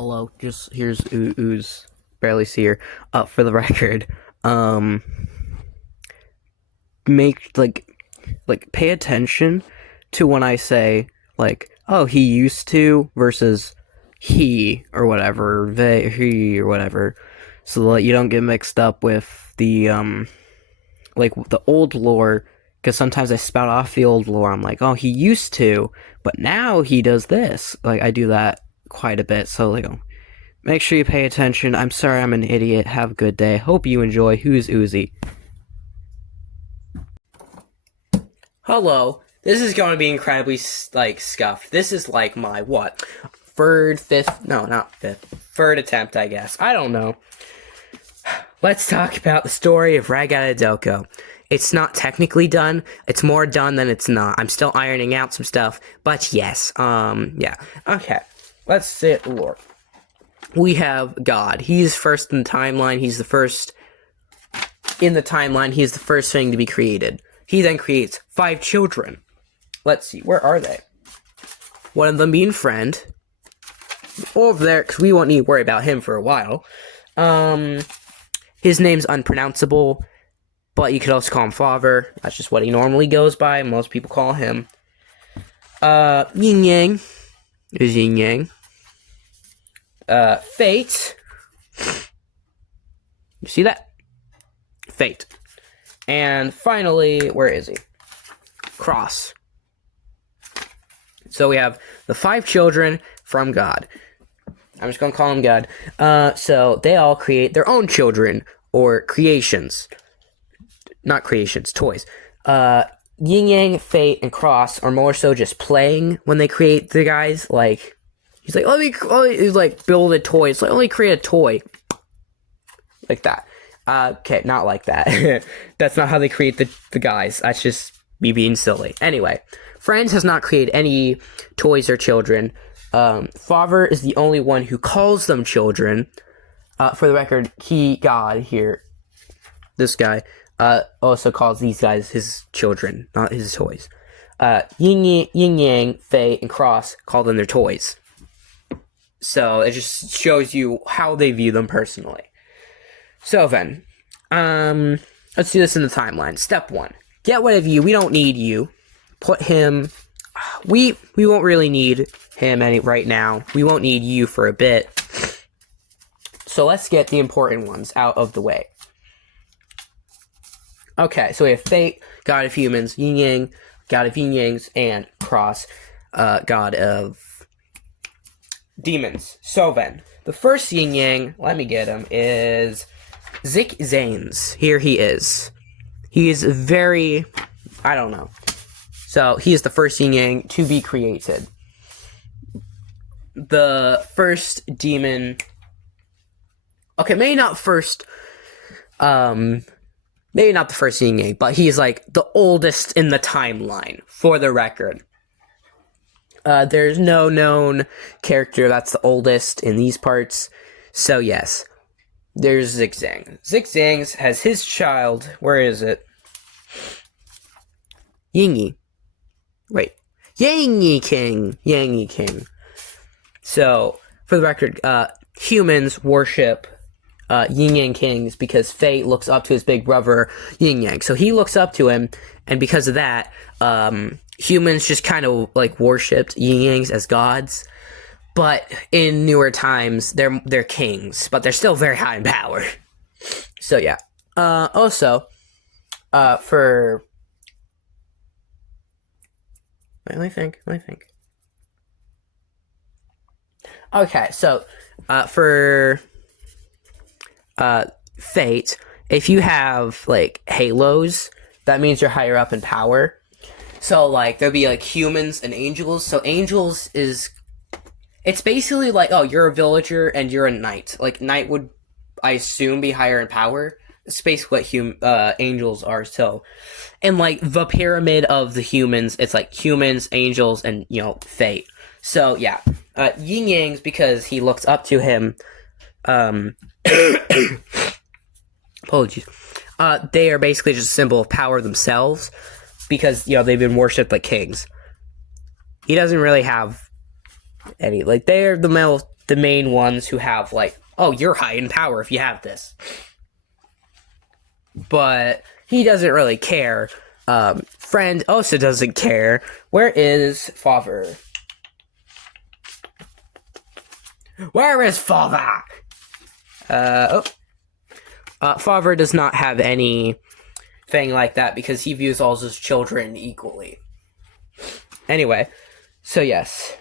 Hello, just here's Ooze. Barely see her. For the record, make pay attention to when I say oh, he used to versus he or whatever, he or whatever, so that you don't get mixed up with the old lore. Because sometimes I spout off the old lore. I'm like, oh, he used to, but now he does this. I do that quite a bit. So make sure you pay attention. I'm sorry, I'm an idiot. Have a good day. Hope you enjoy. Who's Uzi? Hello. This is going to be incredibly scuffed. This is my third attempt, I guess. I don't know. Let's talk about the story of Ragata Doko. It's not technically done. It's more done than it's not. I'm still ironing out some stuff, but yes. Yeah. Okay. Let's see the lore. We have God. He's first in the timeline. He's the first in the timeline. He's the first thing to be created. He then creates 5 children. Let's see. Where are they? One of them being Friend. Over there, because we won't need to worry about him for a while. His name's unpronounceable, but you could also call him Father. That's just what he normally goes by. Most people call him. Yin Yang is Yin Yang. Fate. You see that? Fate. And finally, where is he? Cross. So we have the 5 children from God. I'm just going to call them God. So they all create their own children, or creations. Not creations, toys. Yin Yang, Fate, and Cross are more so just playing when they create the guys. He's like, let me build a toy. It's like, let me create a toy. Like that. Okay, not like that. That's not how they create the guys. That's just me being silly. Anyway, Friends has not created any toys or children. Father is the only one who calls them children. For the record, God here, this guy, also calls these guys his children, not his toys. Yin Yang, Fei, and Cross call them their toys. So it just shows you how they view them personally. So then, let's do this in the timeline. Step 1. Get rid of you. We don't need you. Put him... We won't really need him right now. We won't need you for a bit. So let's get the important ones out of the way. Okay, so we have Fate, God of Humans, Yin Yang, God of Yin Yangs, and Cross, God of Demons. So then, the first Yin Yang, let me get him, is Zik Zanes. Here he is. He is very... I don't know. So, he is the first Yin Yang to be created. The first demon... Okay, maybe not first... maybe not the first Yin Yang, but he's the oldest in the timeline, for the record. There's no known character that's the oldest in these parts. So yes, there's Zigzang. Zigzang has his child. Where is it? Yingy. Wait. Yangi King. Yangi King. So, for the record, humans worship Yin Yang Kings because Fate looks up to his big brother, Yin Yang. So he looks up to him, and because of that, humans just kind of worshipped Yin Yangs as gods. But in newer times, they're kings, but they're still very high in power. So yeah. Also, for... Let me think. Okay, so, for... Fate, if you have halos, that means you're higher up in power. So there'll be humans and angels. So angels it's basically oh, you're a villager and you're a knight. Knight would, I assume, be higher in power. It's basically what angels are. So and the pyramid of the humans, it's humans, angels, and Fate. So yeah, Yin Yang's because he looks up to him. Apologies. They are basically just a symbol of power themselves because, they've been worshipped like kings. He doesn't really have any, they're the the main ones who have like, oh, you're high in power if you have this. But he doesn't really care. Friend also doesn't care. Where is father? Where is father? Father does not have anything like that because he views all his children equally. Anyway, so yes.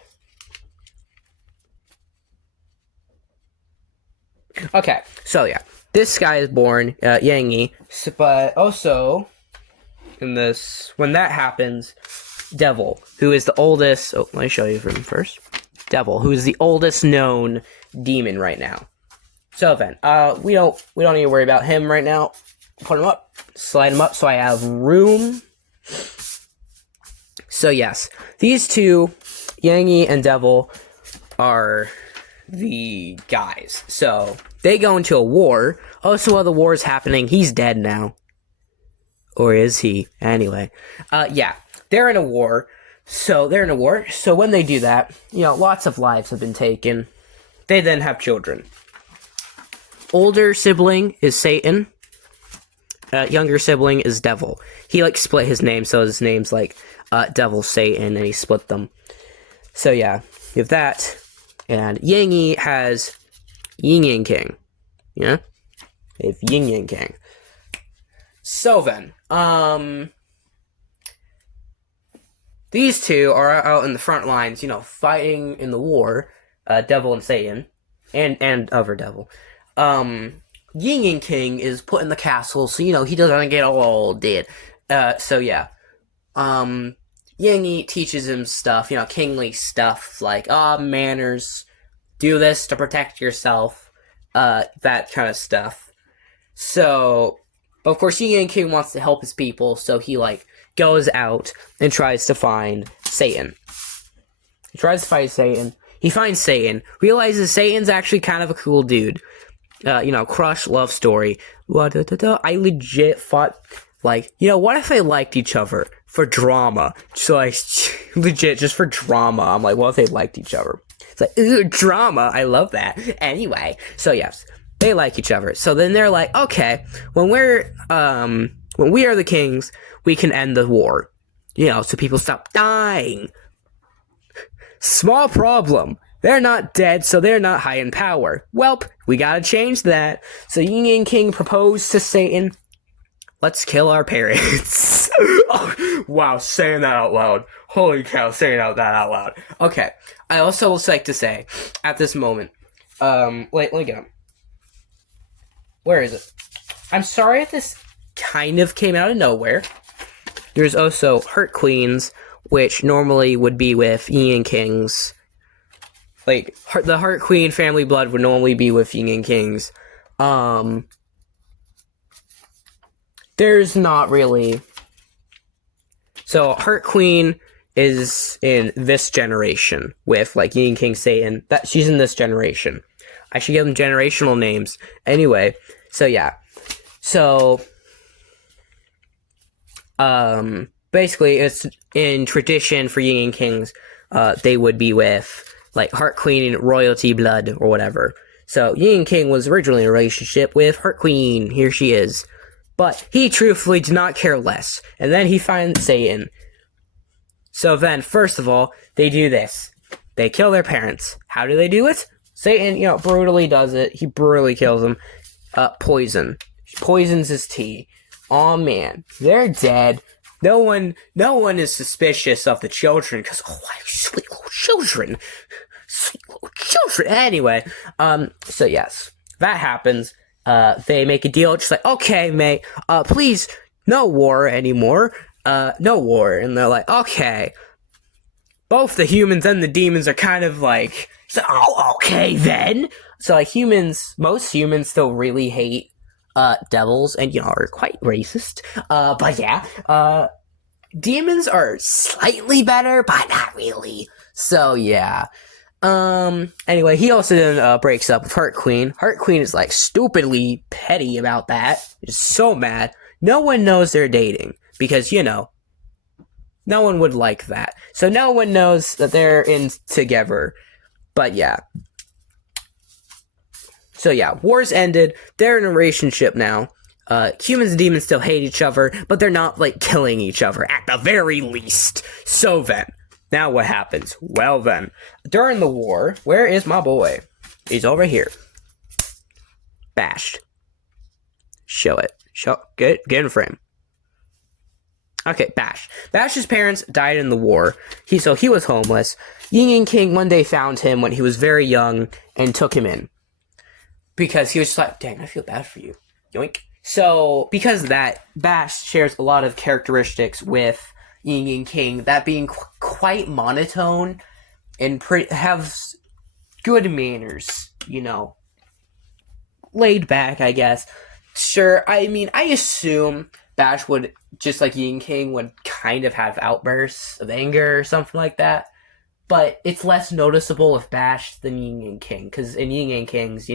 Okay, so yeah. This guy is born, Yang, but also, in this, when that happens, Devil, who is the oldest, let me show you from first. Devil, who is the oldest known demon right now. So then, we don't need to worry about him right now. Put him up, slide him up, so I have room. So yes, these two, Yang and Devil, are the guys. So they go into a war. Oh, so while the war is happening, he's dead now. Or is he? Anyway. Yeah. They're in a war. So when they do that, lots of lives have been taken. They then have children. Older sibling is Satan. Younger sibling is Devil. He split his name, so his name's Devil Satan, and he split them. So yeah, you have that. And Yang has Yin Yang King. Yeah? They have Yin Yang King. So then, these two are out in the front lines, fighting in the war, Devil and Satan, and other Devil. Yin Yang King is put in the castle, so, he doesn't get all dead. So yeah. Yang teaches him stuff, kingly stuff, like, manners, do this to protect yourself, that kind of stuff. So, of course, Yin Yang King wants to help his people, so he, goes out and tries to find Satan. He tries to find Satan. He finds Satan, realizes Satan's actually kind of a cool dude. Crush, love story. I legit thought, what if they liked each other for drama? So, legit, just for drama. I'm like, what if they liked each other? It's like, ooh, drama. I love that. Anyway, so yes, they like each other. So then they're like, okay, when we are the kings, we can end the war. So people stop dying. Small problem. They're not dead, so they're not high in power. Welp, we gotta change that. So Yin Yang King proposed to Satan, let's kill our parents. Oh, wow, saying that out loud. Holy cow, saying that out loud. Okay, I also would like to say, at this moment, let me get him. Where is it? I'm sorry if this kind of came out of nowhere. There's also Hurt Queens, which normally would be with Yin Yang Kings. The Heart Queen family blood would normally be with Yin Yang Kings. There's not really. So Heart Queen is in this generation with Yin Yang King Satan. She's in this generation. I should give them generational names. Anyway, so yeah. So basically it's in tradition for Yin Yang Kings, they would be with Heart Queen and royalty blood or whatever. So Yin Yang King was originally in a relationship with Heart Queen. Here she is. But he truthfully did not care less. And then he finds Satan. So then, first of all, they do this. They kill their parents. How do they do it? Satan, brutally does it. He brutally kills them. Poison. Poisons his tea. Aw, man. They're dead. No one is suspicious of the children, because, sweet little children. Sweet little children. Anyway, so yes, that happens. They make a deal, just okay, mate, please, no war anymore. No war. And they're like, okay. Both the humans and the demons are kind of so, oh, okay then. So, most humans still really hate devils and, are quite racist. But yeah, demons are slightly better, but not really. So, yeah. Anyway, he also then breaks up with Heart Queen. Heart Queen is stupidly petty about that. Just so mad. No one knows they're dating because, no one would like that. So no one knows that they're in together. But yeah. So yeah, wars ended. They're in a relationship now. Humans and demons still hate each other, but they're not, like, killing each other, at the very least. So then, now what happens? Well then, during the war, where is my boy? He's over here. Bashed. Show it. Get in frame. Okay, Bash. Bash's parents died in the war. He was homeless. Yin and King one day found him when he was very young and took him in. Because he was just like, dang, I feel bad for you. Yoink. So, because of that, Bash shares a lot of characteristics with Yin and King, that being quite monotone and have good manners, laid back, I guess. Sure, I mean, I assume Bash would, just like Yin King, would kind of have outbursts of anger or something like that. But it's less noticeable with Bash than Yin and King. Because in Yin and King's,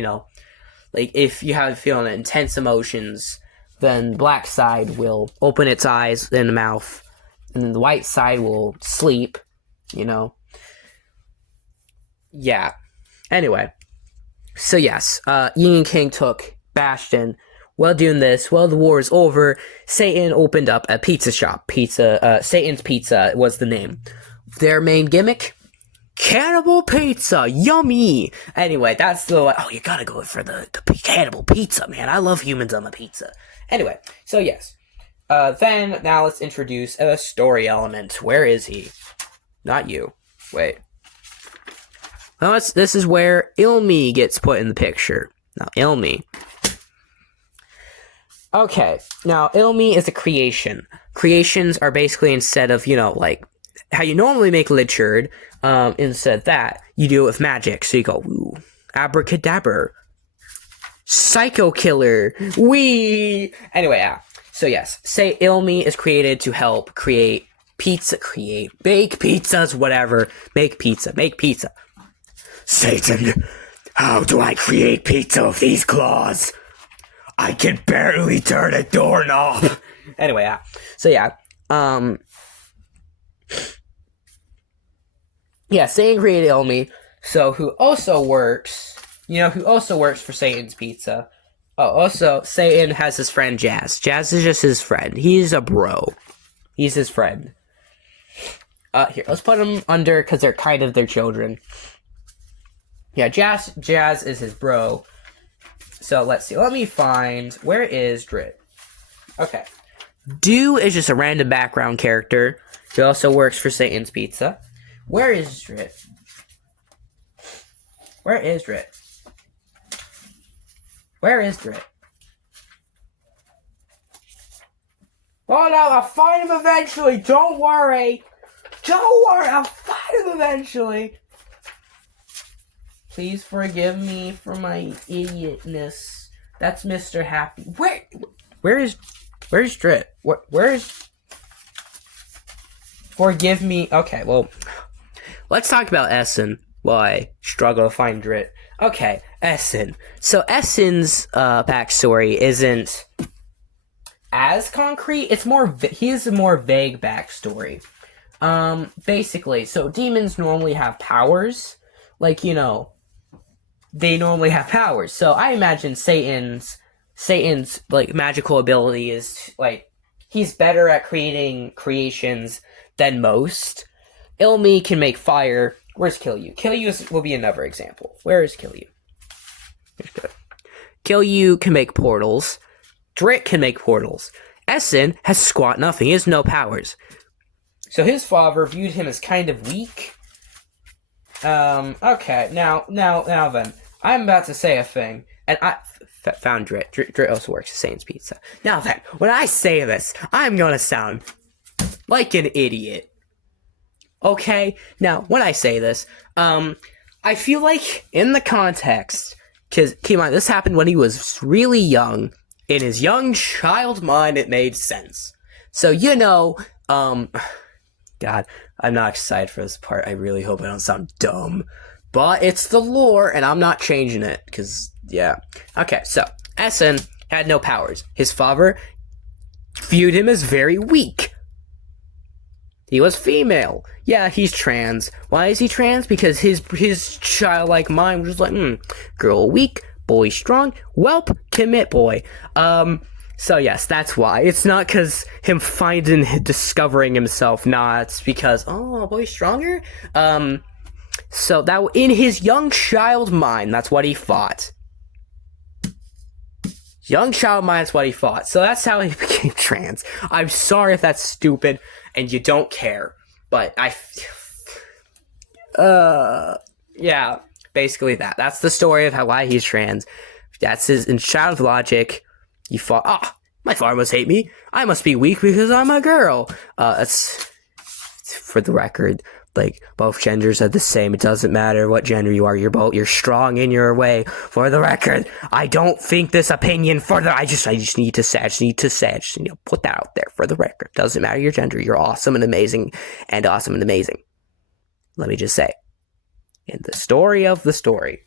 like, if you have feeling intense emotions, then black side will open its eyes and mouth. And then the white side will sleep, Yeah. Anyway. So yes, Yin and King took Bastion. While doing this, while the war is over, Satan opened up a pizza shop. Satan's Pizza was the name. Their main gimmick? Cannibal pizza! Yummy! Anyway, that's you gotta go for the cannibal pizza, man. I love humans on the pizza. Anyway, so yes. Now let's introduce a story element. Where is he? Not you. Wait. Well, this is where Ilmi gets put in the picture. Now, Ilmi. Okay, now Ilmi is a creation. Creations are basically, instead of, like how you normally make Lichard, instead of that, you do it with magic. So you go, ooh, abracadabra, psycho killer, wee. Anyway, yeah. So yes, say Ilmi is created to help bake pizzas, whatever. Make pizza. Satan, how do I create pizza with these claws? I can barely turn a doorknob. Anyway, yeah. So yeah, Satan created Ilmi. So who also works for Satan's Pizza. Oh, also Satan has his friend Jazz. Jazz is just his friend. He's a bro. He's his friend. Here, let's put them under because they're kind of their children. Yeah, Jazz is his bro. So let's see. Let me find. Where is Drit? Okay. Do is just a random background character. He also works for Satan's Pizza. Where is Drit? Where is Drit? Oh no, I'll find him eventually. Don't worry. I'll find him eventually. Please forgive me for my idiotness. That's Mr. Happy. Where's Drit? Where's... Forgive me. Okay, well, let's talk about Essen while I struggle to find Drit. Okay, Essen. So Essen's backstory isn't as concrete. It's more... he has a more vague backstory. Basically, so demons normally have powers. Like, they normally have powers. So I imagine Satan's like magical ability is like he's better at creating creations than most. Ilmi can make fire. Where's Kilyu? Kilyu will be another example. Where is Kilyu? Kilyu can make portals. Drit can make portals. Essen has squat nothing. He has no powers. So his father viewed him as kind of weak. Okay, now then. I'm about to say a thing, and I found Drit. Drit also works at Satan's Pizza. Now then, when I say this, I'm gonna sound like an idiot. Okay? Now, when I say this, I feel like in the context, because, keep in mind, this happened when he was really young. In his young child mind, it made sense. So, God, I'm not excited for this part. I really hope I don't sound dumb. But it's the lore, and I'm not changing it, because, yeah. Okay, so, Essen had no powers. His father viewed him as very weak. He was female. Yeah, he's trans. Why is he trans? Because his childlike mind was just like, girl weak, Boy strong. Welp, commit boy. So yes, that's why. It's not because him discovering himself. Nah, it's because, oh, boy stronger? So that, in his young child mind, that's what he thought. Young child mind is what he thought. So that's how he became trans. I'm sorry if that's stupid and you don't care. But yeah, basically that. That's the story of why he's trans. That's his, in child logic, he thought, my father must hate me. I must be weak because I'm a girl. That's, for the record, like, both genders are the same. It doesn't matter what gender you are. You're strong in your way. For the record, I don't think this opinion further. I just need to put that out there for the record. Doesn't matter your gender. You're awesome and amazing, Let me just say, in the story of the story,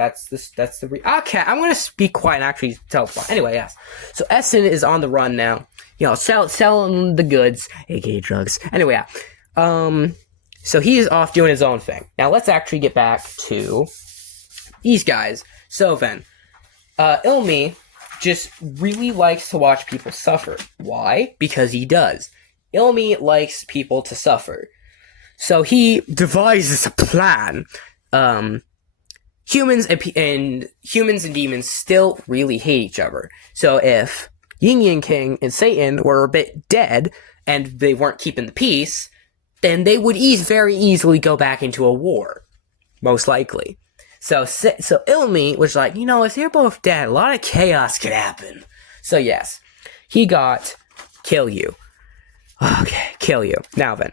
okay, I'm gonna be quiet and actually tell the plot. Anyway, yes. So Essen is on the run now. Selling the goods, aka drugs. Anyway, yeah. So he's off doing his own thing. Now let's actually get back to these guys. So then, Ilmi just really likes to watch people suffer. Why? Because he does. Ilmi likes people to suffer. So he devises a plan. Humans and demons still really hate each other. So if Yin Yang King and Satan were a bit dead and they weren't keeping the peace, then they would very easily go back into a war, most likely. So Ilmi was like, if they're both dead, a lot of chaos could happen. So yes, he got Kill You. Okay, Kill You. Now then,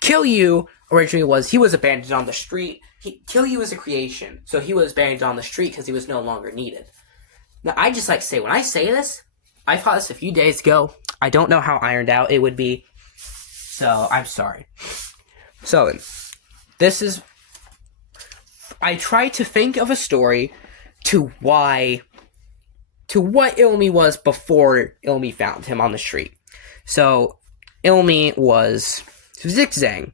Kill You originally he was abandoned on the street. Kill You is a creation, so he was abandoned on the street because he was no longer needed. Now, I just like to say, when I say this, I thought this a few days ago. I don't know how ironed out it would be, so I'm sorry. So, I tried to think of a story to what Ilmi was before Ilmi found him on the street. So, Ilmi was Zigzang.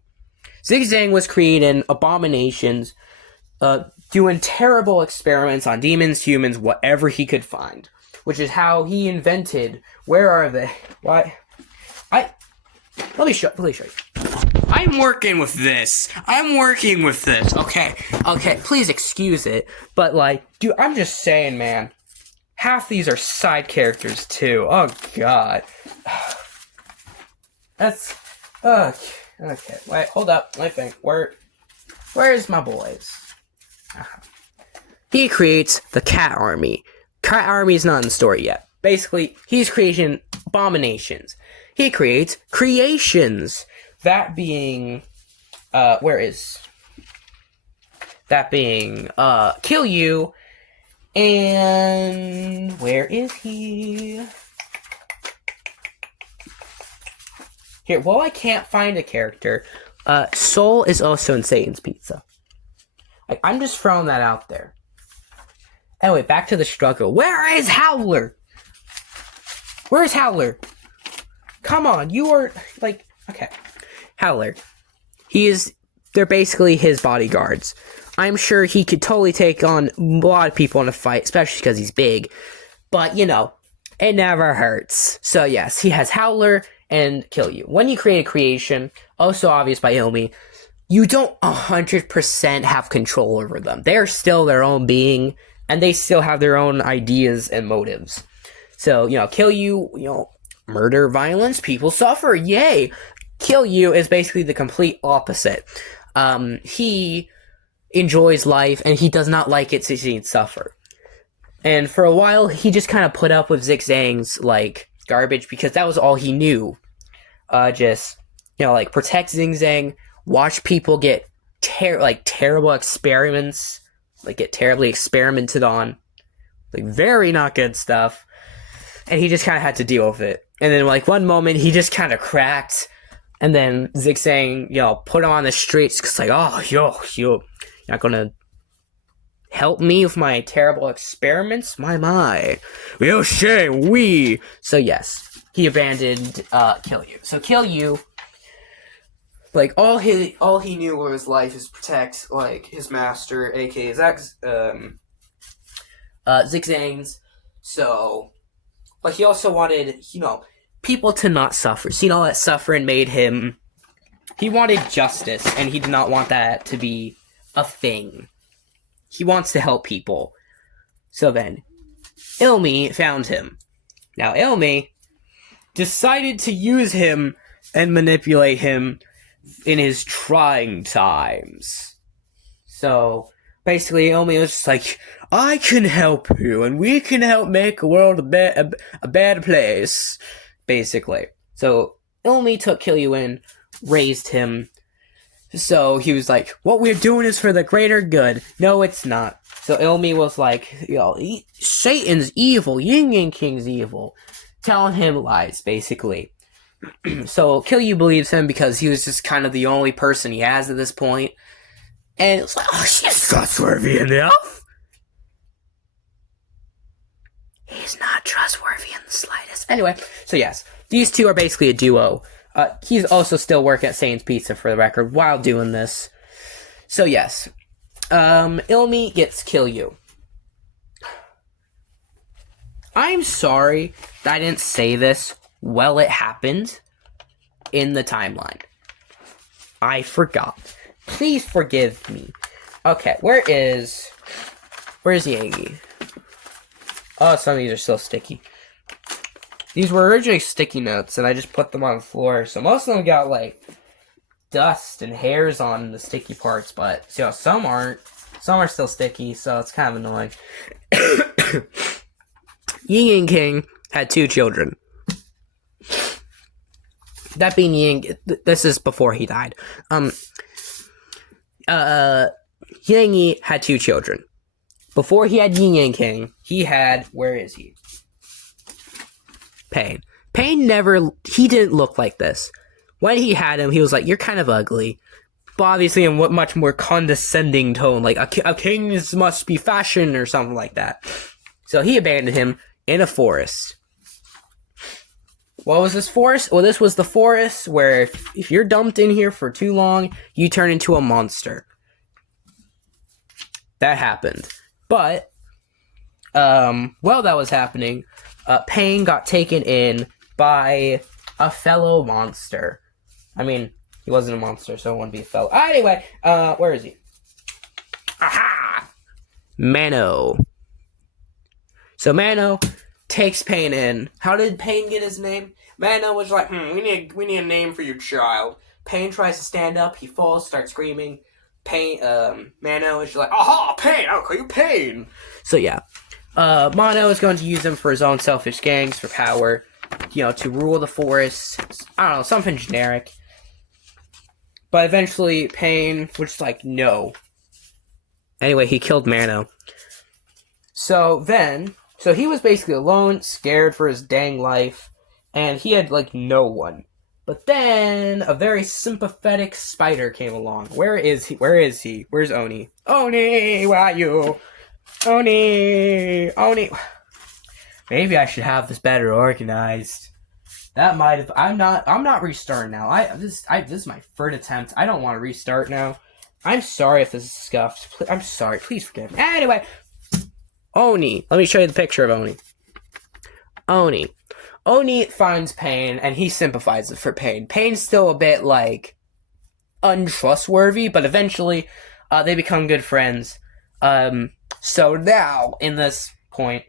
Zigzang was creating abominations, doing terrible experiments on demons, humans, whatever he could find. Which is how he invented, where are they? Why? Let me show you. I'm working with this. Okay, please excuse it. But dude, I'm just saying, man. Half these are side characters too. Oh god. That's okay. Wait, hold up. Let me think. Where's my boys? He creates the Cat Army. Cat Army is not in the story yet. Basically, he's creating abominations. He creates creations. That being, Kill You. And where is he? Here, while I can't find a character, Soul is also in Satan's Pizza. I'm just throwing that out there. Anyway, back to the struggle. Where is Howler? Where's Howler? Come on, you are, okay. Howler. They're basically his bodyguards. I'm sure he could totally take on a lot of people in a fight, especially because he's big. But, it never hurts. So yes, he has Howler and Kill You. When you create a creation, also obvious by Ilmi, you don't 100% have control over them. They're still their own being, and they still have their own ideas and motives. So, Kill You, murder, violence, people suffer, yay! Kill You is basically the complete opposite. He enjoys life, and he does not like it to see it suffer. And for a while, he just kind of put up with Zigzang's, garbage, because that was all he knew. Protect Zigzang, watch people get terrible experiments, get terribly experimented on, very not good stuff, and he just kind of had to deal with it. And then, one moment, he just kind of cracked, and then Zigzang, put him on the streets, because, you're not gonna help me with my terrible experiments? My. Yo, shay, we. So, yes, he abandoned, Kill You. So, Kill You, all he knew of his life is protect, his master, aka zigzags. So, but he also wanted, people to not suffer. Seeing all that suffering made him, he wanted justice, and he did not want that to be a thing. He wants to help people. So then, Ilmi found him. Now, Ilmi decided to use him and manipulate him in his trying times. So, basically, Ilmi was just like, I can help you, and we can help make the world a better place, basically. So, Ilmi took Kiryuin, raised him. So, he was like, what we're doing is for the greater good. No, it's not. So, Ilmi was like, Satan's evil, Yin Yang King's evil. Telling him lies, basically. So, Kiryu believes him because he was just kind of the only person he has at this point. And it's like, oh, she's trustworthy enough. He's not trustworthy in the slightest. Anyway, so yes, these two are basically a duo. He's also still working at Satan's Pizza, for the record, while doing this. So yes, Ilmi gets Kiryu. I'm sorry that I didn't say this while it happened in the timeline. I forgot. Please forgive me. Okay, where is Yangi? Oh, some of these are still sticky. These were originally sticky notes, and I just put them on the floor, so most of them got, like, dust and hairs on the sticky parts, but, some aren't. Some are still sticky, so it's kind of annoying. Yin Yang King had 2 children. That being Yang, this is before he died. Yangi had 2 children. Before he had Yin Yang King, he had, where is he? Pain. Pain he didn't look like this. When he had him, he was like, you're kind of ugly. But obviously in what much more condescending tone, like, a king must be fashion or something like that. So he abandoned him in a forest. What was this forest? Well, this was the forest where if you're dumped in here for too long, you turn into a monster. That happened. But, while that was happening, Pain got taken in by a fellow monster. I mean, he wasn't a monster, so it wouldn't be a fellow. Anyway, where is he? Aha! Mano. So Mano takes Pain in. How did Pain get his name? Mano was like, we need a name for your child. Pain tries to stand up. He falls, starts screaming. Mano is like, aha, Pain! I'll call you Pain! So yeah. Mano is going to use him for his own selfish gangs, for power, to rule the forest. I don't know, something generic. But eventually, Pain was just like, no. Anyway, he killed Mano. So he was basically alone, scared for his dang life, and he had, no one. But then, a very sympathetic spider came along. Where is he? Where's Oni? Oni, where are you? Oni. Maybe I should have this better organized. That might have. I'm not restarting now. This is my third attempt. I don't want to restart now. I'm sorry if this is scuffed. I'm sorry. Please forgive me. Anyway, Oni. Let me show you the picture of Oni. Oni finds Pain, and he sympathizes for Pain. Pain's still a bit, untrustworthy, but eventually, they become good friends. So now, in this point,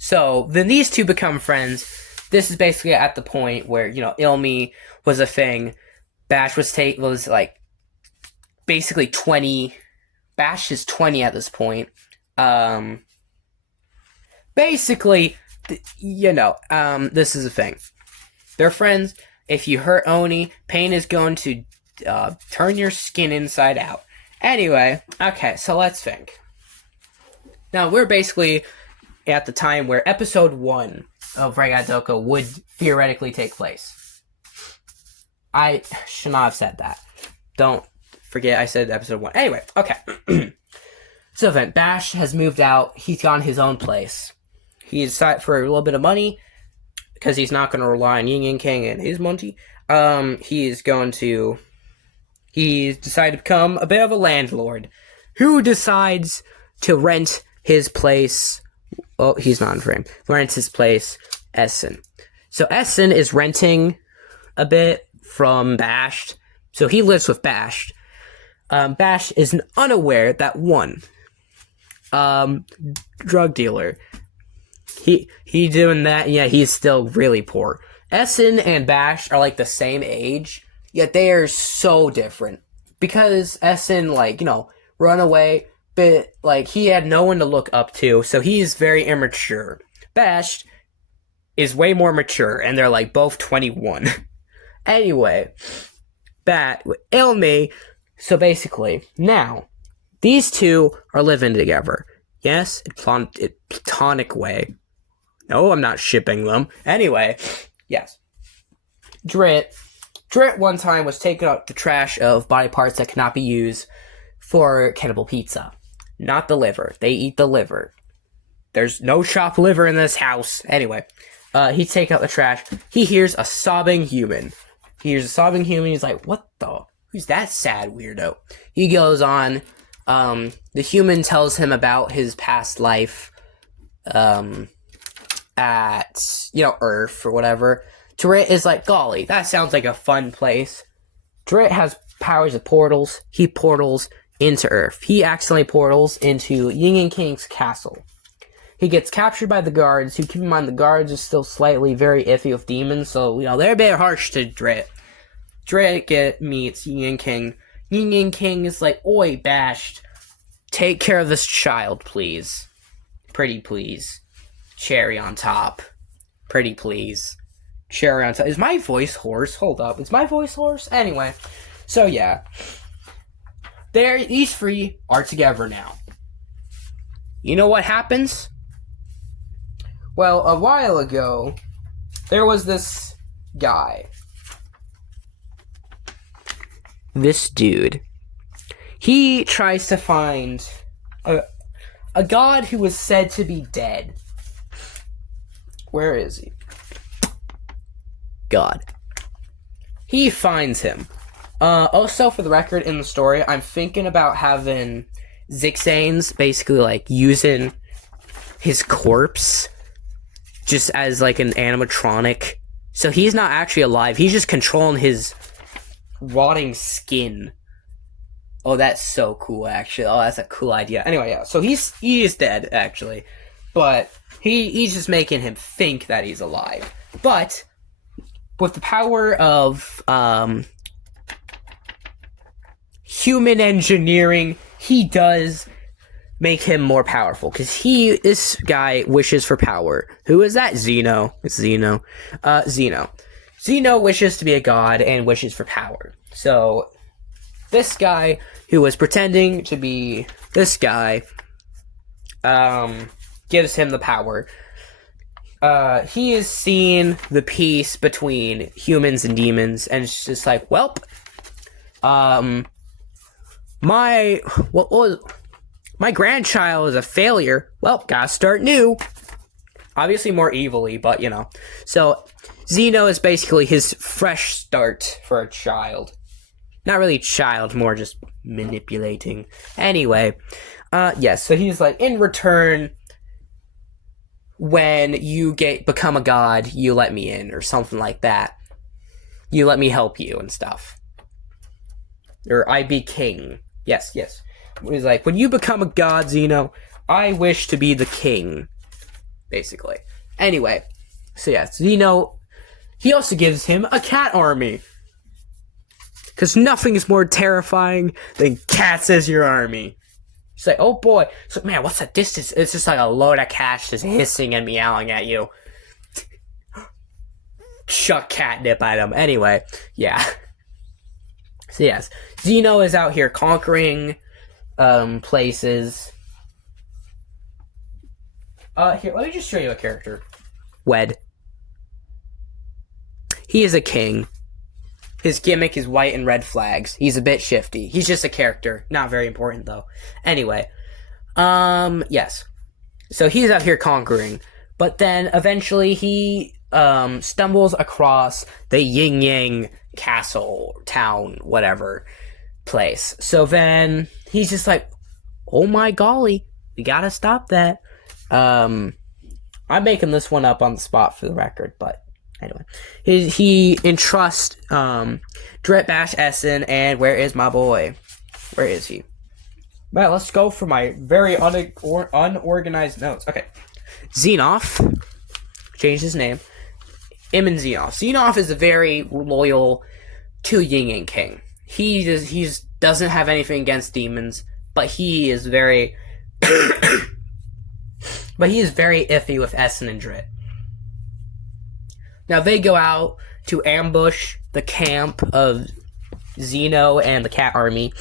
so then these two become friends. This is basically at the point where, Ilmi was a thing. Bash was basically 20. Bash is 20 at this point. Basically, this is a thing. They're friends. If you hurt Oni, Pain is going to turn your skin inside out. Anyway, okay, so let's think. Now, we're basically at the time where episode 1 of Ragata Doko would theoretically take place. I should not have said that. Don't forget I said episode 1. Anyway, okay. So then, Bash has moved out. He's gone his own place. He's decided for a little bit of money, because he's not going to rely on Yin Yang King and his money. He's decided to become a bit of a landlord. who decides to rent his place. Oh, he's not in frame. Rents his place, Essen. So Essen is renting a bit from Bashed. So he lives with Bashed. Bashed is unaware that one drug dealer. He doing that. Yeah, he's still really poor. Essen and Bashed are like the same age, yet they are so different. Because Essen, like, run away, but like he had no one to look up to, so he's very immature. Bashed is way more mature, and they're like both 21. Anyway, Ilmi. So basically, now these two are living together. Yes, in platonic way. No, I'm not shipping them. Anyway, yes. Drit one time was taking out the trash of body parts that cannot be used for cannibal pizza. Not the liver. They eat the liver. There's no chopped liver in this house. Anyway, he's taking out the trash. He hears a sobbing human. He's like, what the? Who's that sad weirdo? He goes on. The human tells him about his past life at, Earth or whatever. Drit is like, golly, that sounds like a fun place. Drit has powers of portals. He portals into Earth. He accidentally portals into Yin and King's castle. He gets captured by the guards, who, keep in mind, the guards are still slightly very iffy with demons, so, they're a bit harsh to Drit. Drit meets Yin and King. Yin and King is like, oi, Bashed, take care of this child, please. Pretty please. Cherry on top. Pretty please. Cherry on top. Is my voice hoarse? Hold up. Is my voice hoarse? Anyway. So, yeah. These three are together now. You know what happens? Well, a while ago, there was this guy. This dude. He tries to find a god who was said to be dead. Where is he? God. He finds him. Also, for the record, in the story, I'm thinking about having Zixanes basically, like, using his corpse just as, like, an animatronic. So he's not actually alive. He's just controlling his rotting skin. Oh, that's so cool, actually. Oh, that's a cool idea. Anyway, yeah. So he is dead, actually. But he's just making him think that he's alive. But with the power of human engineering, he does make him more powerful. Because this guy wishes for power. Who is that? Zeno. It's Zeno. Zeno. Zeno wishes to be a god and wishes for power. So this guy, who was pretending to be this guy, gives him the power. He has seen the peace between humans and demons, and it's just like, welp, my grandchild is a failure. Well, gotta start new. Obviously more evilly, but So, Zeno is basically his fresh start for a child. Not really child, more just manipulating. Anyway, yes, so he's like, in return, when you become a god, you let me in, or something like that. You let me help you and stuff. Or I be king. Yes. He's like, when you become a god, Zeno, I wish to be the king. Basically. Anyway, so yeah, Zeno, he also gives him a cat army. Because nothing is more terrifying than cats as your army. It's like, oh boy. It's like, man, what's that distance? It's just like a load of cats just hissing and meowing at you. Chuck catnip at him. Anyway, yeah. So yes, Zeno is out here conquering places. Here, let me just show you a character. Wed. He is a king. His gimmick is white and red flags. He's a bit shifty. He's just a character. Not very important, though. Anyway. Yes. So he's out here conquering. But then, eventually, he stumbles across the Yin Yang castle, town, whatever, place. So then, he's just like, oh my golly, we gotta stop that. I'm making this one up on the spot for the record, but anyway. He entrusts Drit Bash Essen, and where is my boy? Where is he? Well, let's go for my very unorganized notes. Okay. Xenoph changed his name. Imin Xenoph. Xenoph is very loyal to Yin and King. He doesn't have anything against demons, but he is very iffy with Essen and Drit. Now they go out to ambush the camp of Xeno and the cat army.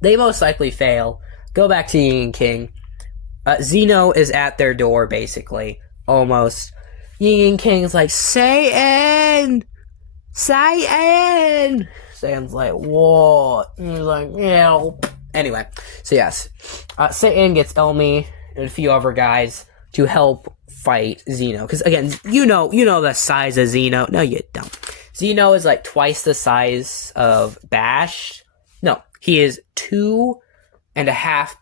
They most likely fail. Go back to Yin and King. Xeno is at their door, basically. Almost. Yin and King is like, Satan! Satan! Satan's like, what? And he's like, help. Anyway, so yes. Satan gets Elmi and a few other guys to help fight Xeno. Because again, you know the size of Xeno. No, you don't. Xeno is like twice the size of Bash. No, he is 2.5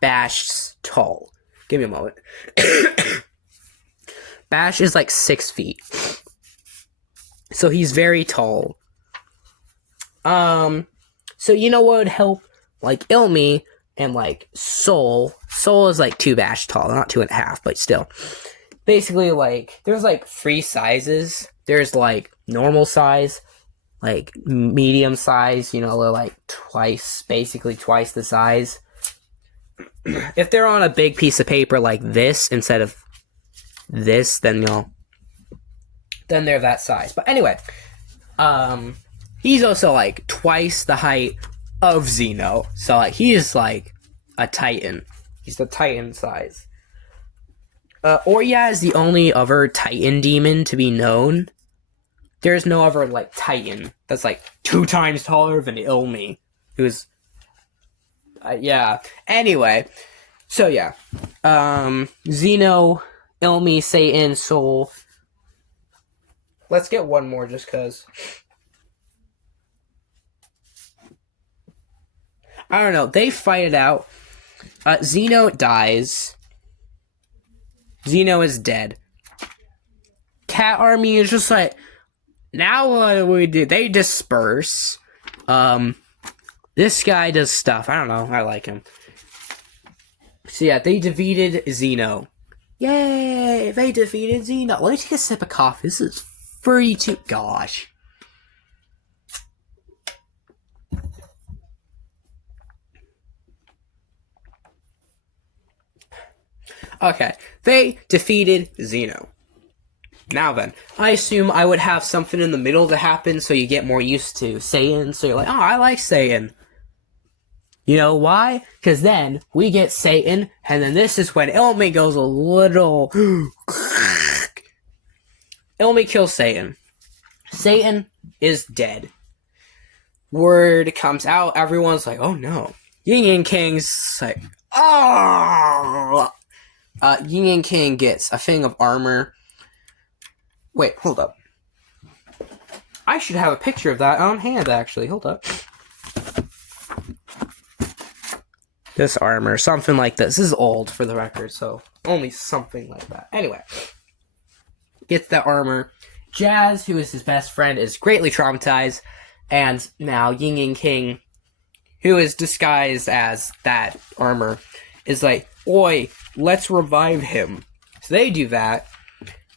Bashs tall. Give me a moment. Bash is like 6 feet. So he's very tall. So you know what would help? Like Ilmi and like Soul. Soul is like 2 Bash tall, not 2.5, but still. Basically, like, there's like 3 sizes. There's like normal size, like medium size, they're like basically twice the size. If they're on a big piece of paper like this instead of this, then they're that size. But anyway, he's also like twice the height of Xeno. So like he's like a Titan. He's the Titan size. Orya is the only other Titan demon to be known. There's no other like Titan that's like 2 times taller than Ilmi, who's yeah. Anyway, so yeah, Xeno, Ilmi, Satan, Soul. Let's get one more just cause. I don't know. They fight it out. Xeno dies. Xeno is dead. Cat army is just like, now what do we do? They disperse. This guy does stuff. I don't know. I like him. So yeah, they defeated Xeno. Yay! They defeated Xeno. Let me take a sip of coffee. This is 32. Gosh. Okay, they defeated Xeno. Now then, I assume I would have something in the middle to happen so you get more used to Satan. So you're like, oh, I like Satan. You know why? Because then we get Satan, and then this is when Ilmi goes a little... Ilmi kills Satan. Satan is dead. Word comes out, everyone's like, oh no. Yin and King's like, oh! Yin and King gets a thing of armor. Wait, hold up. I should have a picture of that on hand, actually. Hold up. This armor, something like this. This is old, for the record, so only something like that. Anyway. Gets that armor. Jazz, who is his best friend, is greatly traumatized. And now Yin and King, who is disguised as that armor, is like, oi, let's revive him. So they do that.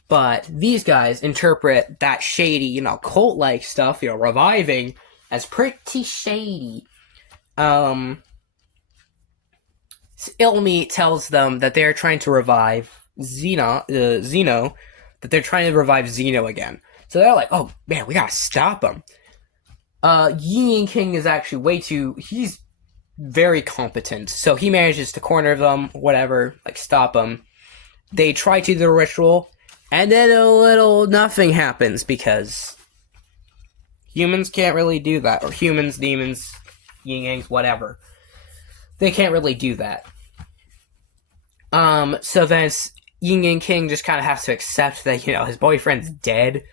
But these guys interpret that shady, cult-like stuff, reviving, as pretty shady. Ilmi tells them that they're trying to revive Xeno, that they're trying to revive Xeno again. So they're like, oh, man, we gotta stop him. Yin King is actually he's very competent. So he manages to corner them, whatever, stop them. They try to do the ritual, and then a little nothing happens because humans can't really do that. Or humans, demons, yin-yangs, whatever. They can't really do that. So then Yin and King just kind of has to accept that, his boyfriend's dead.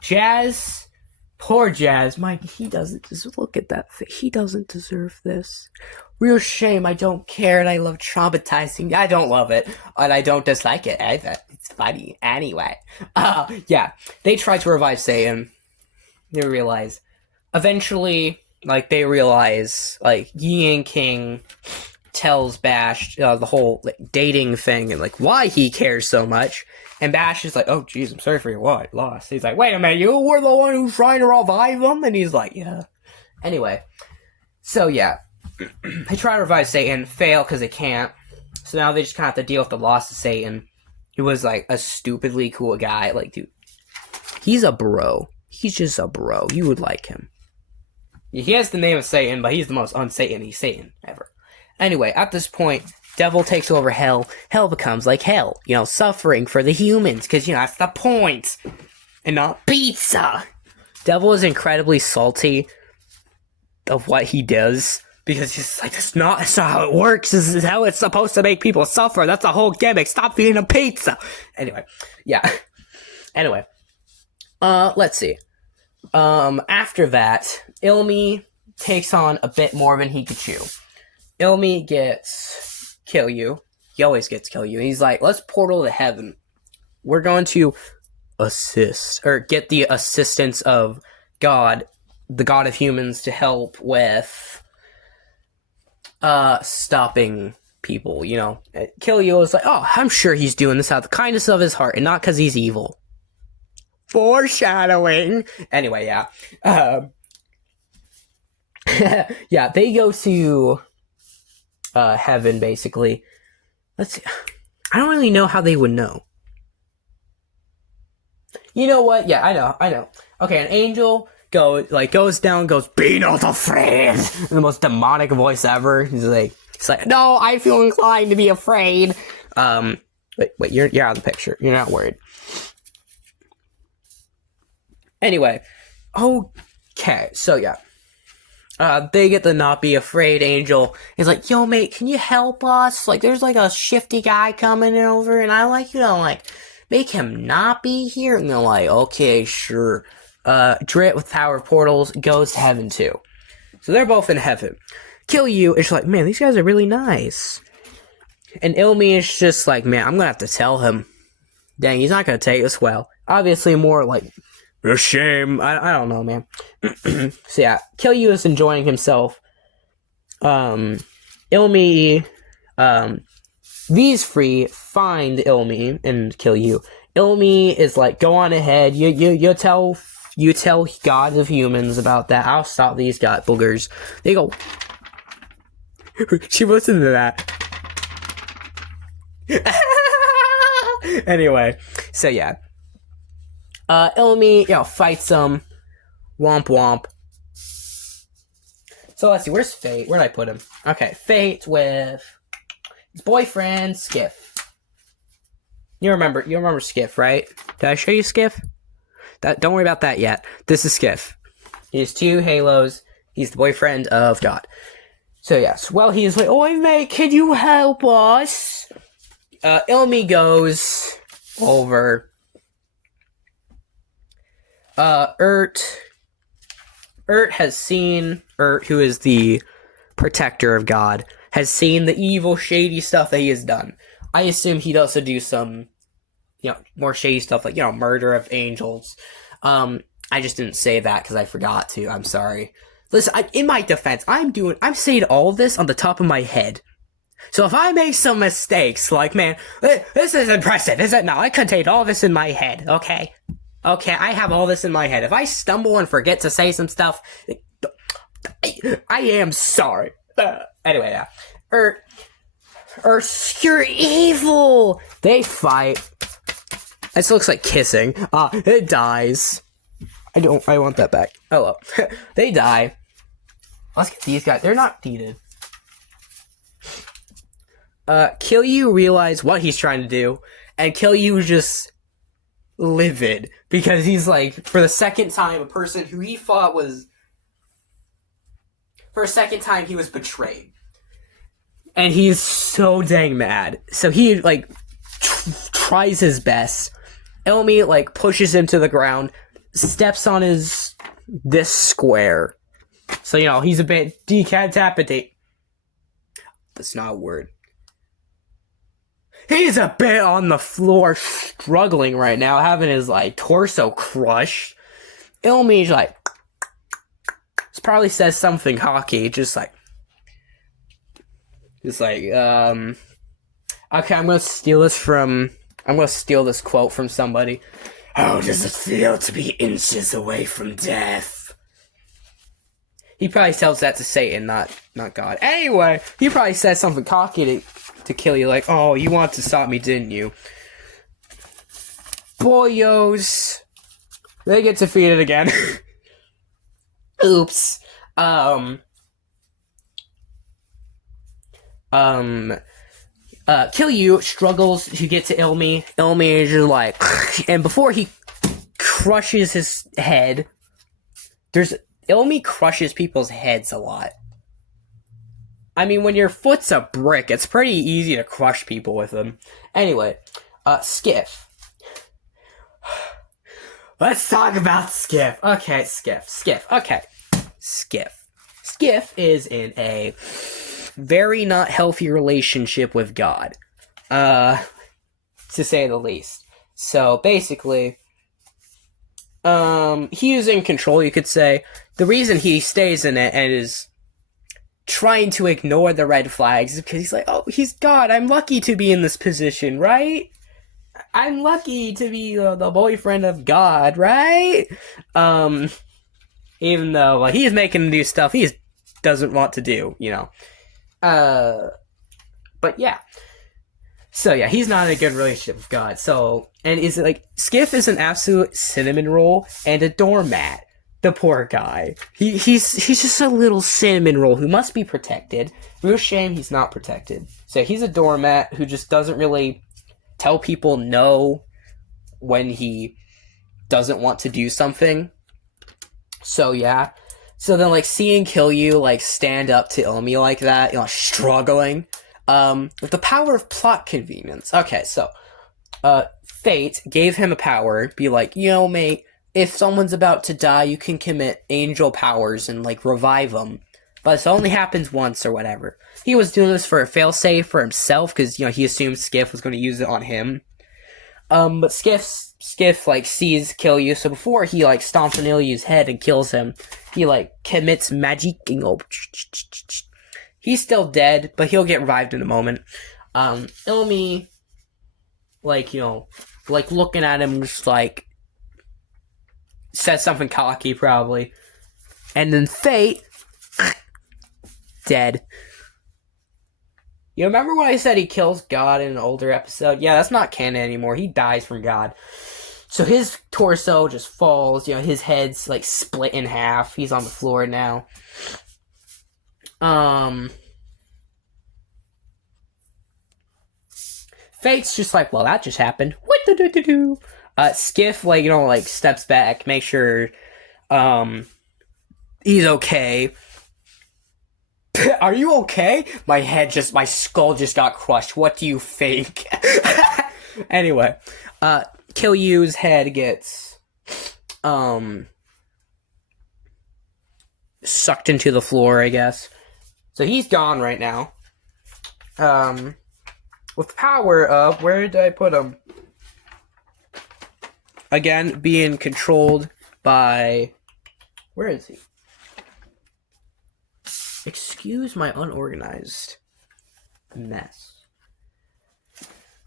Jazz Poor Jazz. He doesn't just look at that. He doesn't deserve this. Real shame. I don't care, and I love traumatizing. I don't love it, and I don't dislike it either. It's funny anyway. Yeah. They try to revive Satan. They realize. Eventually, they realize, Yi and King tells Bash the whole dating thing and why he cares so much. And Bash is like, oh, geez, I'm sorry for your loss. He's like, wait a minute, you were the one who's trying to revive him? And he's like, yeah. Anyway, so yeah. They try to revive Satan, fail because they can't. So now they just kind of have to deal with the loss of Satan. He was a stupidly cool guy. Dude, he's a bro. He's just a bro. You would like him. He has the name of Satan, but he's the most un-Satan-y Satan ever. Anyway, at this point, Devil takes over hell. Hell becomes like hell. Suffering for the humans, because, that's the point. And not pizza. Devil is incredibly salty of what he does, because he's like, that's not how it works. This is how it's supposed to make people suffer. That's the whole gimmick. Stop feeding them pizza. Anyway, yeah. Anyway, let's see. After that, Ilmi takes on a bit more than he could chew. Ilmi gets Kilyu. He always gets Kilyu. He's like, let's portal to heaven. We're going to get the assistance of God, the God of humans, to help with stopping people, Kilyu was like, oh, I'm sure he's doing this out of the kindness of his heart and not because he's evil. Foreshadowing. Anyway, yeah. Yeah, they go to heaven, basically. Let's see. I don't really know how they would know. You know what? Yeah, I know. Okay, an angel goes down, goes, be not afraid. In the most demonic voice ever. He's like, no, I feel inclined to be afraid. Wait, you're out of the picture. You're not worried. Anyway, okay, so yeah. They get the not be afraid angel. He's like, yo, mate, can you help us? There's a shifty guy coming over, and I like you to, make him not be here. And they're like, okay, sure. Drit with Tower of Portals goes to heaven, too. So they're both in heaven. Kilyu is like, man, these guys are really nice. And Ilmi is just like, man, I'm gonna have to tell him. Dang, he's not gonna take this well. Obviously more a shame. I don't know, man. So yeah, Kilyu is enjoying himself. Ilmi, V's free, find Ilmi and Kilyu. Ilmi is like, go on ahead. You tell gods of humans about that. I'll stop these god boogers. They go. She listened to that. Anyway, so yeah. Ilmi, fights him. Womp womp. So let's see, where's Fate? Where did I put him? Okay, Fate with his boyfriend, Skiff. You remember Skiff, right? Did I show you Skiff? Don't worry about that yet. This is Skiff. He has 2 halos. He's the boyfriend of God. So yes, he's like, oi mate, can you help us? Ilmi goes over. Urt, who is the protector of God, has seen the evil, shady stuff that he has done. I assume he'd also do some, more shady stuff, murder of angels. I just didn't say that because I forgot to. I'm sorry. Listen, in my defense, I'm saying all of this on the top of my head. So if I make some mistakes, man, this is impressive, is it? No, I contained all this in my head, okay? Okay, I have all this in my head. If I stumble and forget to say some stuff, I am sorry. Anyway, yeah. You're evil! They fight. This looks like kissing. It dies. I want that back. Oh well. They die. Let's get these guys. They're not needed. Kilyu realize what he's trying to do, and Kilyu just livid because he's for the second time, a person who he thought was, for a second time, he was betrayed, and he's so dang mad. So he tries his best. Elmi pushes him to the ground, steps on his this square. So, he's a bit decapitate. That's not a word. He's a bit on the floor, struggling right now, having his, torso crushed. Ilmi's this probably says something cocky, okay, I'm gonna steal this quote from somebody. How does it feel to be inches away from death? He probably tells that to Satan, not God. Anyway, he probably says something cocky to kill you, like, oh, you wanted to stop me, didn't you? Boyos, they get defeated again. Oops. Kiryu struggles to get to Ilmi. Ilmi is just and before he crushes his head, Ilmi crushes people's heads a lot. I mean, when your foot's a brick, it's pretty easy to crush people with them. Anyway, Skiff. Let's talk about Skiff. Okay, Skiff. Okay. Skiff is in a very not healthy relationship with God. To say the least. So, basically, he is in control, you could say. The reason he stays in it and is trying to ignore the red flags is because he's like, oh, he's God, I'm lucky to be in this position, right? I'm lucky to be the boyfriend of God, right? Even though he's making him do stuff he doesn't want to do, But yeah. So yeah, he's not in a good relationship with God. So, and Skiff is an absolute cinnamon roll and a doormat. The poor guy. He's just a little cinnamon roll who must be protected. Real shame he's not protected. So he's a doormat who just doesn't really tell people no when he doesn't want to do something. So yeah. So then seeing Kiryu stand up to Ilmi like that, struggling, with the power of plot convenience. Okay, so Fate gave him a power, be like, mate, if someone's about to die, you can commit angel powers and revive them. But this only happens once or whatever. He was doing this for a failsafe for himself because he assumed Skiff was going to use it on him. But Skiff sees Kiryu, so before he stomps on Ilyu's head and kills him, he commits magic and he's still dead, but he'll get revived in a moment. Ilmi looking at him just says something cocky probably. And then Fate dead. You remember when I said he kills God in an older episode? Yeah, that's not canon anymore. He dies from God. So his torso just falls, his head's split in half. He's on the floor now. Fate's just well, that just happened. What do? Skiff, steps back, make sure, he's okay. Are you okay? My skull just got crushed. What do you think? Anyway, Kiryu's head gets, sucked into the floor, I guess. So he's gone right now. With the power of, where did I put him? Again, being controlled by, where is he? Excuse my unorganized mess.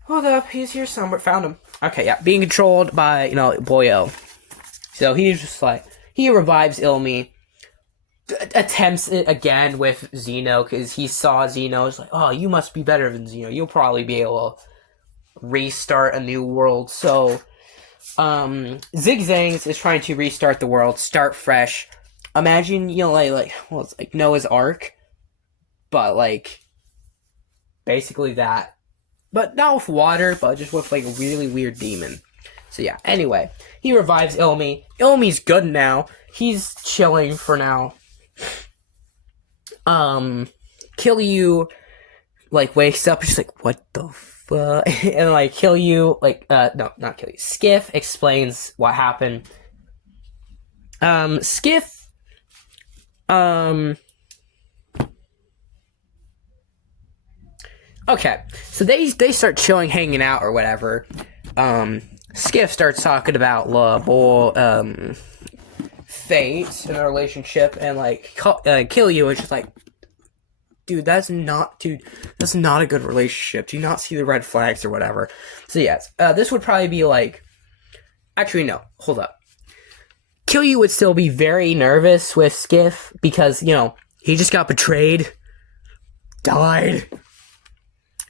Hold up, he's here somewhere. Found him. Okay, yeah, being controlled by, Boyo. So he's just he revives Ilmi, attempts it again with Zeno, because he saw Zeno, it's oh, you must be better than Zeno. You'll probably be able to restart a new world. So, Zigzangs is trying to restart the world, start fresh. Imagine, it's Noah's Ark, but, basically that. But not with water, but just with, a really weird demon. So, yeah, anyway, he revives Ilmi. Ilmi's good now. He's chilling for now. Kiryu, wakes up, she's what the fuck? And, Kiryu, no, not Kiryu, Skiff explains what happened. Skiff, um, okay, so they start chilling, hanging out, or whatever. Skiff starts talking about love or fate in a relationship, and like kill you. It's just like, dude, that's not a good relationship. Do you not see the red flags or whatever? So yes, this would probably be like, actually no, hold up. Kilyu would still be very nervous with Skiff because, he just got betrayed, died.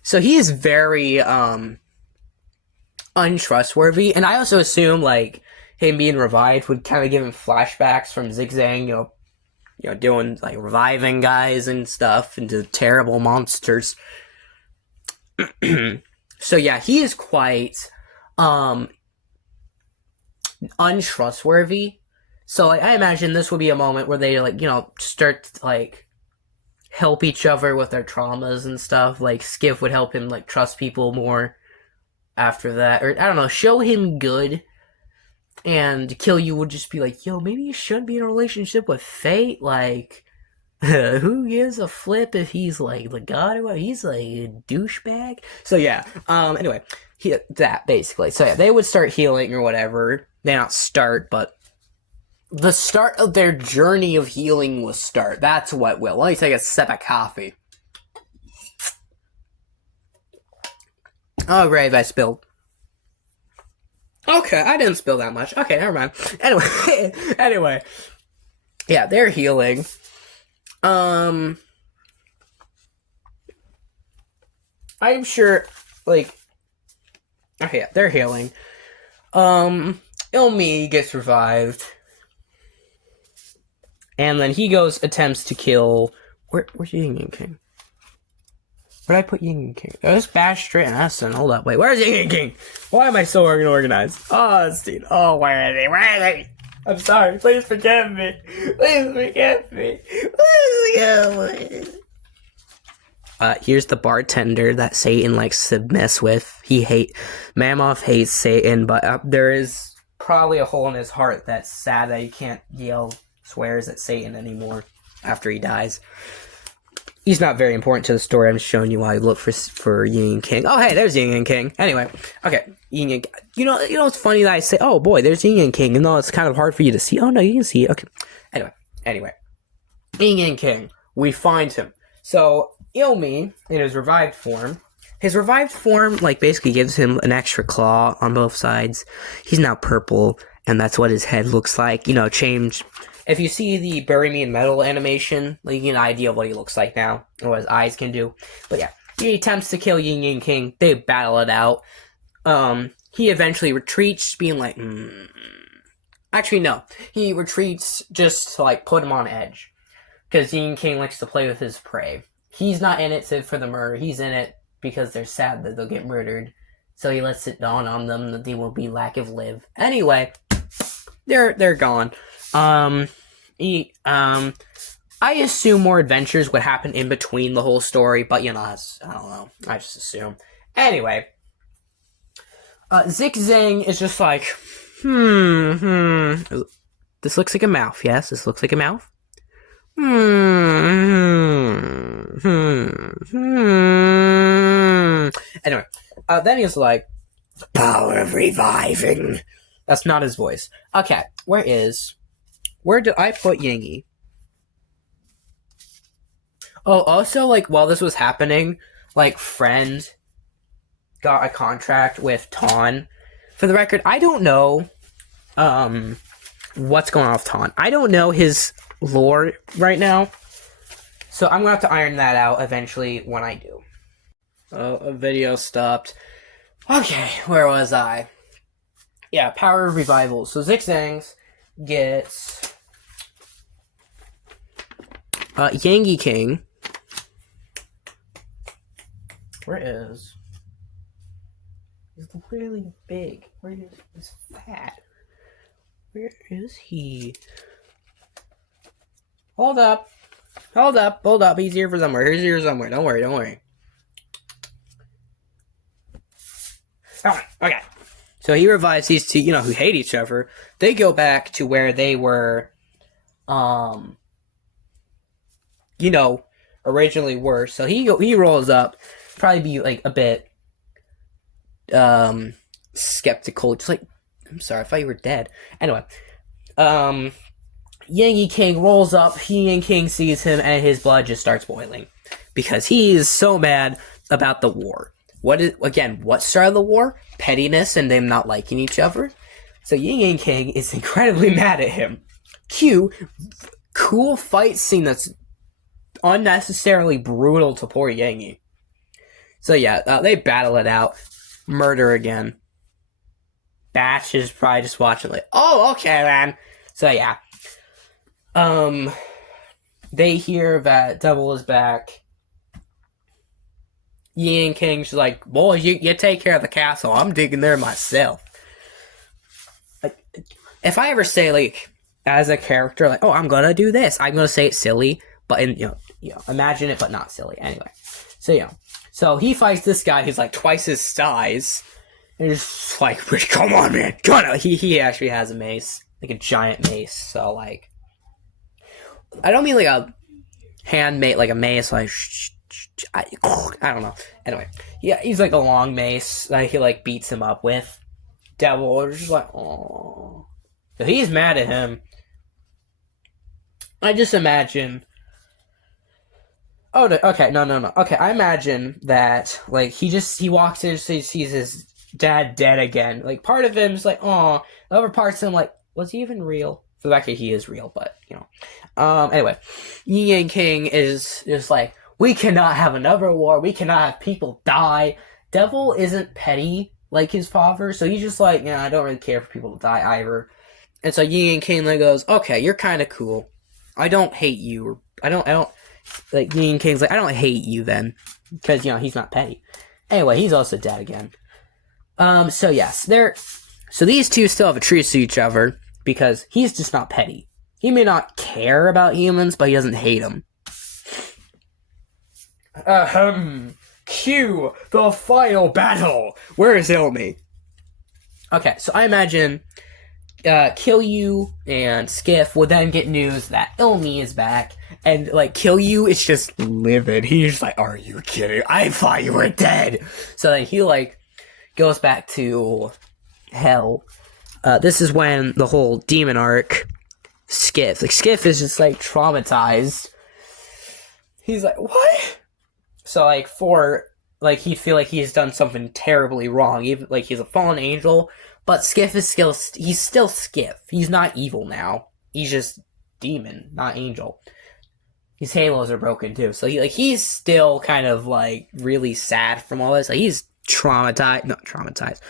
So he is very untrustworthy, and I also assume like him being revived would kind of give him flashbacks from Zigzang, doing like reviving guys and stuff into terrible monsters. So yeah, he is quite untrustworthy. So like, I imagine this would be a moment where they like start to, like help each other with their traumas and stuff. Like Skiff would help him like trust people more after that, or I don't know, show him good. And Kilyu would just be like, yo, maybe you shouldn't be in a relationship with Fate. Like, who gives a flip if he's like the god or what? He's like a douchebag. So yeah. Anyway, that basically. So yeah, they would start healing or whatever. They not start, but the start of their journey of healing will start. That's what will. Let me take a sip of coffee. Oh, great, I spilled. Okay, I didn't spill that much. Okay, never mind. Anyway. Yeah, they're healing. I'm sure, like, okay, yeah, they're healing. Ilmi gets revived. And then he attempts to kill, where's Yin Yang King? Where'd I put Yin Yang King? Oh, this Bash straight and Aston. Hold up, wait, where's Yin Yang King? Why am I so unorganized? Oh, Steve. Oh, where are they? I'm sorry, please forgive me. Please forgive me. Here's the bartender that Satan likes to mess with. Mammoth hates Satan, but there is probably a hole in his heart that's sad that he can't yell swears at Satan anymore after he dies. He's not very important to the story. I'm just showing you why I look for Yin Yang King. Oh, hey, there's Yin Yang King. Anyway, okay, Yin Yang. You know, it's funny that I say, oh boy, there's Yin Yang King, and though it's kind of hard for you to see. Oh no, you can see it. Okay. Anyway, Yin Yang King. We find him. So Ilmi, in his revived form, like basically gives him an extra claw on both sides. He's now purple, and that's what his head looks like. Change. If you see the Bury Me in Metal animation, like, you get an idea of what he looks like now, and what his eyes can do. But yeah, he attempts to kill Yin Yang King. They battle it out. He eventually retreats, being like, Actually, no. He retreats just to, like, put him on edge. Because Yin Yang King likes to play with his prey. He's not in it for the murder. He's in it because they're sad that they'll get murdered. So he lets it dawn on them that they will be lack of live. Anyway, they're gone. I assume more adventures would happen in between the whole story, but I don't know. I just assume. Anyway, Zigzang is just like, This looks like a mouth. Yes, this looks like a mouth. Anyway, then he's like, the power of reviving. That's not his voice. Okay, where did I put Yangi? Oh, also, like, while this was happening, like, Friend got a contract with Ton. For the record, I don't know, what's going on with Ton. I don't know his lore right now. So I'm gonna have to iron that out eventually when I do. Oh, a video stopped. Okay, where was I? Yeah, power of revival. So Zigzangs gets Yangi King. Where is? He's really big. Where is he's fat? Where is he? Hold up. He's here for somewhere. Don't worry. Okay. So he revives these two, who hate each other. They go back to where they were, originally were. So he rolls up, probably be like a bit skeptical. Just like, I'm sorry, I thought you were dead. Anyway, Yang King rolls up. Yang King sees him, and his blood just starts boiling because he is so mad about the war. What started the war? Pettiness and them not liking each other. So Yang King is incredibly mad at him. Cool fight scene that's unnecessarily brutal to poor Yang. So yeah, they battle it out. Murder again. Batch is probably just watching like, oh, okay, man. So yeah. They hear that Devil is back. Yang King's like, boys, you take care of the castle. I'm digging there myself. Like, if I ever say, like, as a character, like, oh, I'm gonna do this, I'm gonna say it silly, but imagine it, but not silly. Anyway, so he fights this guy who's like twice his size, and he's like, come on, man, come on. He actually has a mace, like a giant mace. So like, I don't mean like a handmade, like a mace, like. I don't know. Anyway, yeah, he's like a long mace that he like beats him up with. Devil is just like, oh, so he's mad at him. I just imagine. Oh, no, okay, no. Okay, I imagine that like he walks in, so he sees his dad dead again. Like part of him's like, oh, the other parts of him like, was he even real? For the fact that he is real, but Anyway, Yang King is just like, we cannot have another war. We cannot have people die. Devil isn't petty like his father, so he's just like, I don't really care for people to die either. And so Yang King goes, okay, you're kind of cool. I don't hate you. I don't like Yang King's like, I don't hate you then, because he's not petty. Anyway, he's also dead again. So yes, so these two still have a truce to each other because he's just not petty. He may not care about humans, but he doesn't hate them. Cue the final battle. Where is Ilmi? Okay, so I imagine Kilyu and Skiff would then get news that Ilmi is back, and like Kilyu is just livid. He's just like, "Are you kidding? I thought you were dead." So then he like goes back to hell. This is when the whole demon arc. Skiff is just like traumatized. He's like, what? So like he'd feel like he's done something terribly wrong, even like he's a fallen angel, but Skiff is he's still Skiff. He's not evil now. He's just demon, not angel. His halos are broken too, so he's still kind of like really sad from all this. Like he's not traumatized.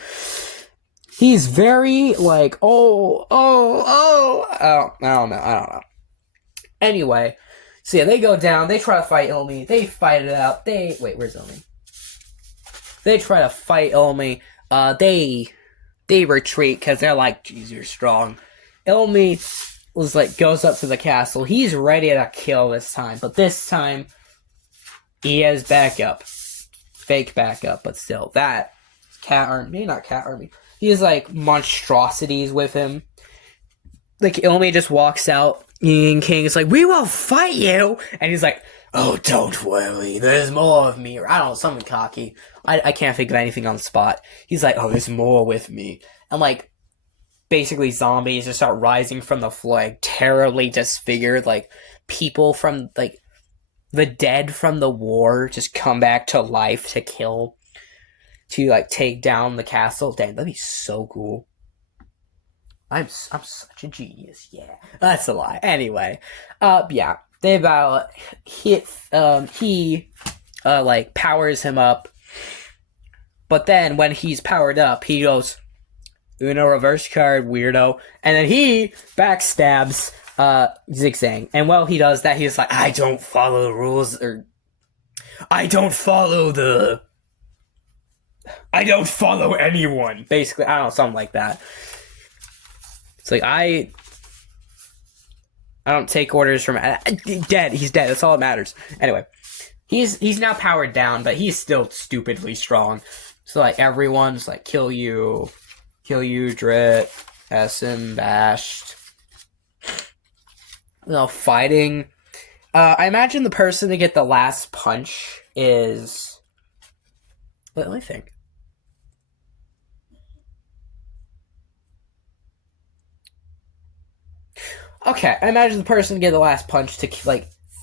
He's very like, I don't know. Anyway, so yeah, they go down, they try to fight Ilmi, they fight it out, wait, where's Ilmi? They try to fight Ilmi, they retreat, because they're like, geez, you're strong. Ilmi goes up to the castle, he's ready to kill this time, but this time, he has backup. Fake backup, but still, that cat army, not cat army. He has like monstrosities with him. Like Ilmi just walks out. Yang King is like, "We will fight you," and he's like, "Oh, don't worry, there's more of me." Or I don't know, something cocky. I can't think of anything on the spot. He's like, "Oh, there's more with me," and like basically zombies just start rising from the floor, like, terribly disfigured. Like people from like the dead from the war just come back to life to like take down the castle. Dang, that'd be so cool. I'm such a genius. Yeah, that's a lie. Anyway, yeah, they about he like powers him up, but then when he's powered up, he goes, Uno reverse card, weirdo, and then he backstabs Zigzang. And while he does that, he's like, I don't follow the rules, or I don't follow anyone. Basically, I don't know, something like that. It's like, I don't take orders from... Dead. He's dead. That's all that matters. Anyway, he's now powered down, but he's still stupidly strong. So, like, everyone's like, kill you. Kill you, Drit, Essen, Bashed. Fighting. I imagine the person to get the last punch is. Let me think. Okay, I imagine the person to get the last punch to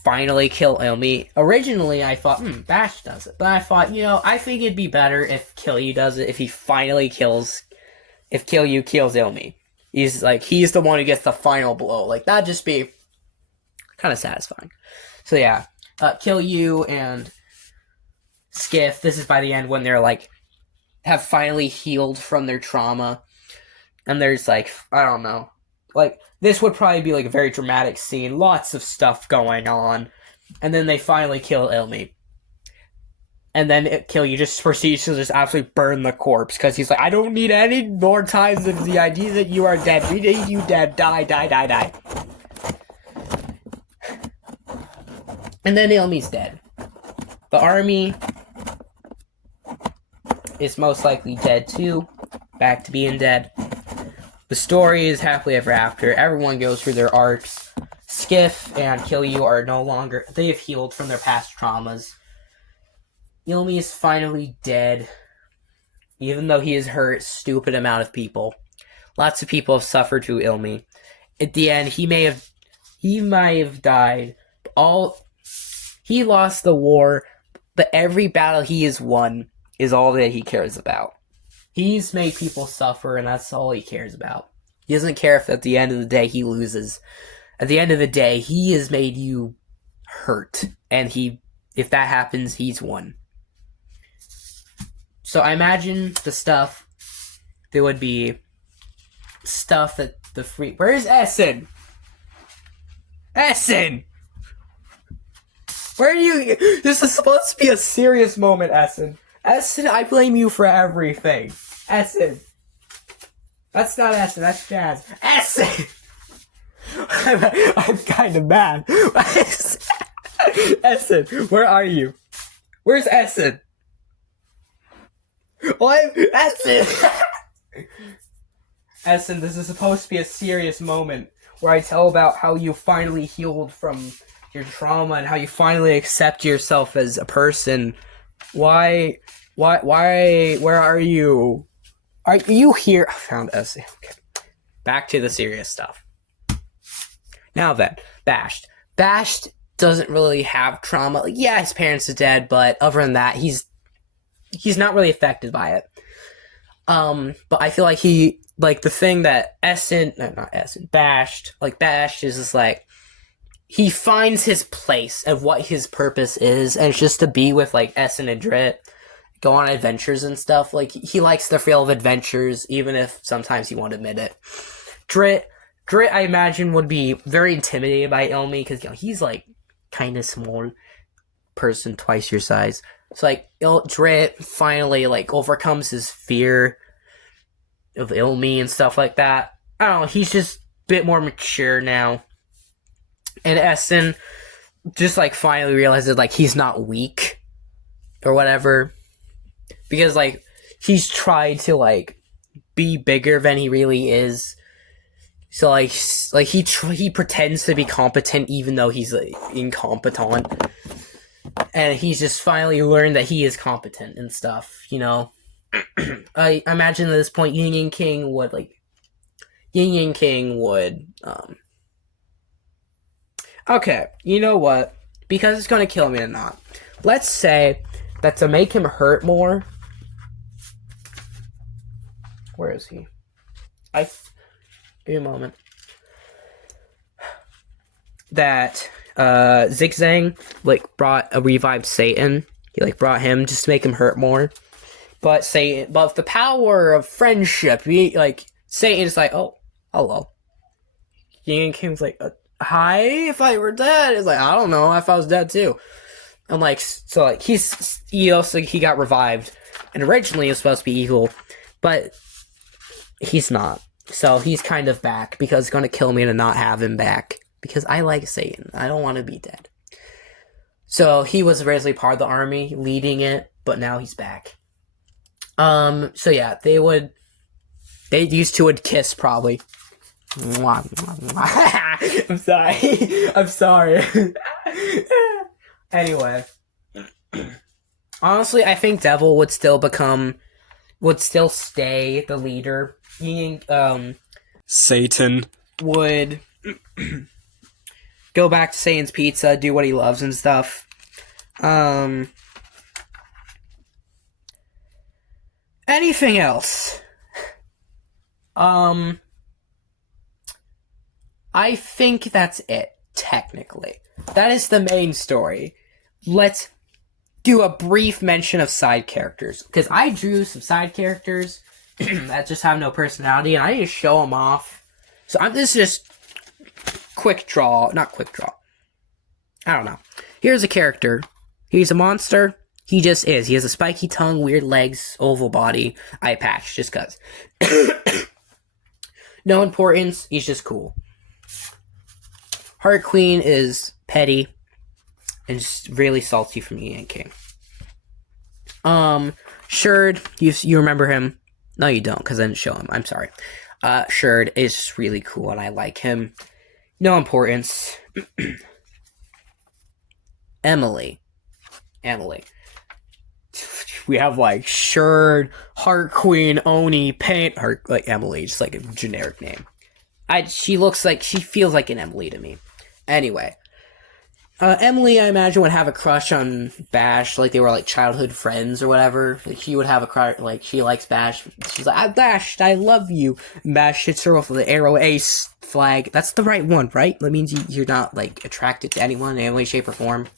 finally kill Ilmi. Originally, I thought, Bash does it, but I thought, I think it'd be better if Kilyu does it. If he finally kills, if Kilyu kills Ilmi, he's the one who gets the final blow. That'd just be kind of satisfying. So yeah, Kilyu and Skiff. This is by the end when they're have finally healed from their trauma, and there's I don't know, this would probably be a very dramatic scene, lots of stuff going on, and then they finally kill Ilmi. And then Kilyu just proceeds to just absolutely burn the corpse, because he's I don't need any more times of the idea that you are dead. We need you dead. Die, die, die, die. And then Ilmi's dead. The army is most likely dead too, back to being dead. The story is happily ever after. Everyone goes through their arcs. Skiff and Kilyu are no longer... They have healed from their past traumas. Ilmi is finally dead. Even though he has hurt a stupid amount of people. Lots of people have suffered through Ilmi. At the end, he might have died. He lost the war, but every battle he has won is all that he cares about. He's made people suffer, and that's all he cares about. He doesn't care if at the end of the day he loses. At the end of the day, he has made you hurt, and if that happens, he's won. So I imagine there would be stuff that Where's Essen? Essen! Where are you? This is supposed to be a serious moment, Essen. Essen, I blame you for everything. Essen. That's not Essen, that's Jazz. Essen! I'm kind of mad. Essen, where are you? Where's Essen? What? Essen! Essen, this is supposed to be a serious moment where I tell about how you finally healed from your trauma and how you finally accept yourself as a person. Why, where are you? Are you here? I found Essen. Okay. Back to the serious stuff. Now then, Bashed. Bashed doesn't really have trauma. Yeah, his parents are dead, but other than that, he's not really affected by it. But I feel the thing that Bashed is just he finds his place of what his purpose is, and it's just to be with Essen and Drit, go on adventures and stuff. He likes the thrill of adventures, even if sometimes he won't admit it. Drit, I imagine, would be very intimidated by Ilmi, because he's kind of small person, twice your size. So Drit finally overcomes his fear of Ilmi and stuff like that. I don't know, he's just a bit more mature now. And Essen just finally realizes he's not weak or whatever, because he's tried to be bigger than he really is. So he pretends to be competent even though he's incompetent, and he's just finally learned that he is competent and stuff. I imagine at this point Yin Yang King would okay, you know what? Because it's gonna kill me or not. Let's say that to make him hurt more. Where is he? Give me a moment. That Zigzang brought a revived Satan. He brought him just to make him hurt more. But the power of friendship, Satan is oh, hello. Yin King's hi, if I were dead. It's I don't know, if I was dead too. I'm he got revived, and originally he was supposed to be evil, but he's not. So he's kind of back, because it's gonna kill me to not have him back, because I like Satan. I don't want to be dead. So he was originally part of the army, leading it, but now he's back. So yeah, they would They used to would kiss probably. I'm sorry. I'm sorry. Anyway, honestly, I think Devil would still stay the leader. Satan would go back to Satan's Pizza, do what he loves and stuff. Anything else? I think that's it, technically. That is the main story. Let's do a brief mention of side characters. Because I drew some side characters that just have no personality, and I need to show them off. So this is just quick draw. Not quick draw. I don't know. Here's a character. He's a monster. He just is. He has a spiky tongue, weird legs, oval body, eye patch, just cuz. No importance. He's just cool. Heart Queen is petty and just really salty from Yin King. Sherd, you remember him? No, you don't, because I didn't show him. I'm sorry. Sherd is just really cool, and I like him. No importance. Emily. We have like Sherd, Heart Queen, Oni, Paint, Heart, like Emily, just like a generic name. She feels like an Emily to me. Anyway, Emily, I imagine, would have a crush on Bash, like they were like childhood friends or whatever. Like, she would have a crush, like she likes Bash. She's like, Bash, I love you. And Bash hits her off with the arrow ace flag. That's the right one, right? That means you're not like attracted to anyone in any way, shape, or form,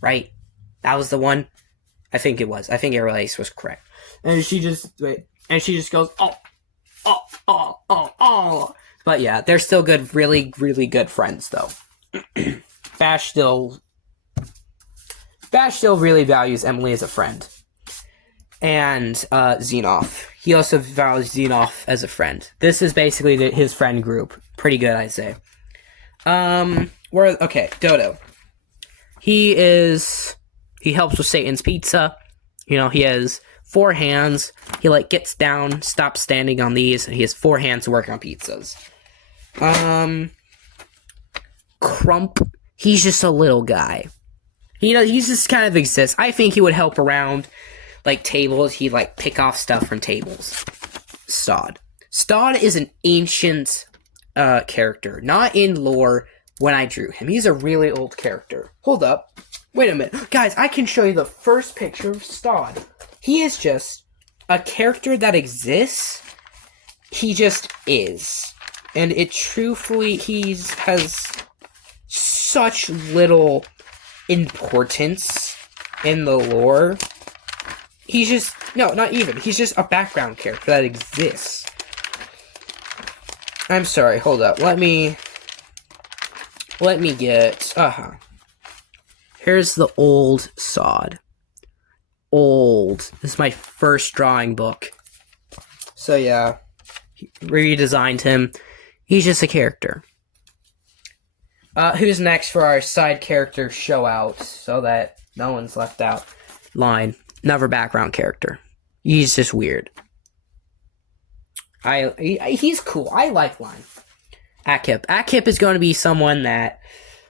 right? That was the one. I think it was. I think arrow ace was correct. And she just goes, oh. But yeah, they're still good, really, really good friends though. Bash still really values Emily as a friend. And Xenoff. He also values Xenoff as a friend. This is basically his friend group. Pretty good, I'd say. Dodo. He helps with Satan's Pizza. You know, he has 4 hands. He gets down, stops standing on these, and he has 4 hands to work on pizzas. Crump, he's just a little guy. He just kind of exists. I think he would help around, like, tables. He'd, pick off stuff from tables. Stod is an ancient, character. Not in lore when I drew him. He's a really old character. Hold up. Wait a minute. Guys, I can show you the first picture of Stod. He is just a character that exists. He just is. And it truthfully, has such little importance in the lore. He's just, no, not even. He's just a background character that exists. I'm sorry, hold up. Let me get, Here's the old Sod. Old. This is my first drawing book. So yeah, redesigned him. He's just a character. Who's next for our side character show out so that no one's left out? Line. Never background character. He's just weird. He's cool. I like Line. Akip. Akip is going to be someone that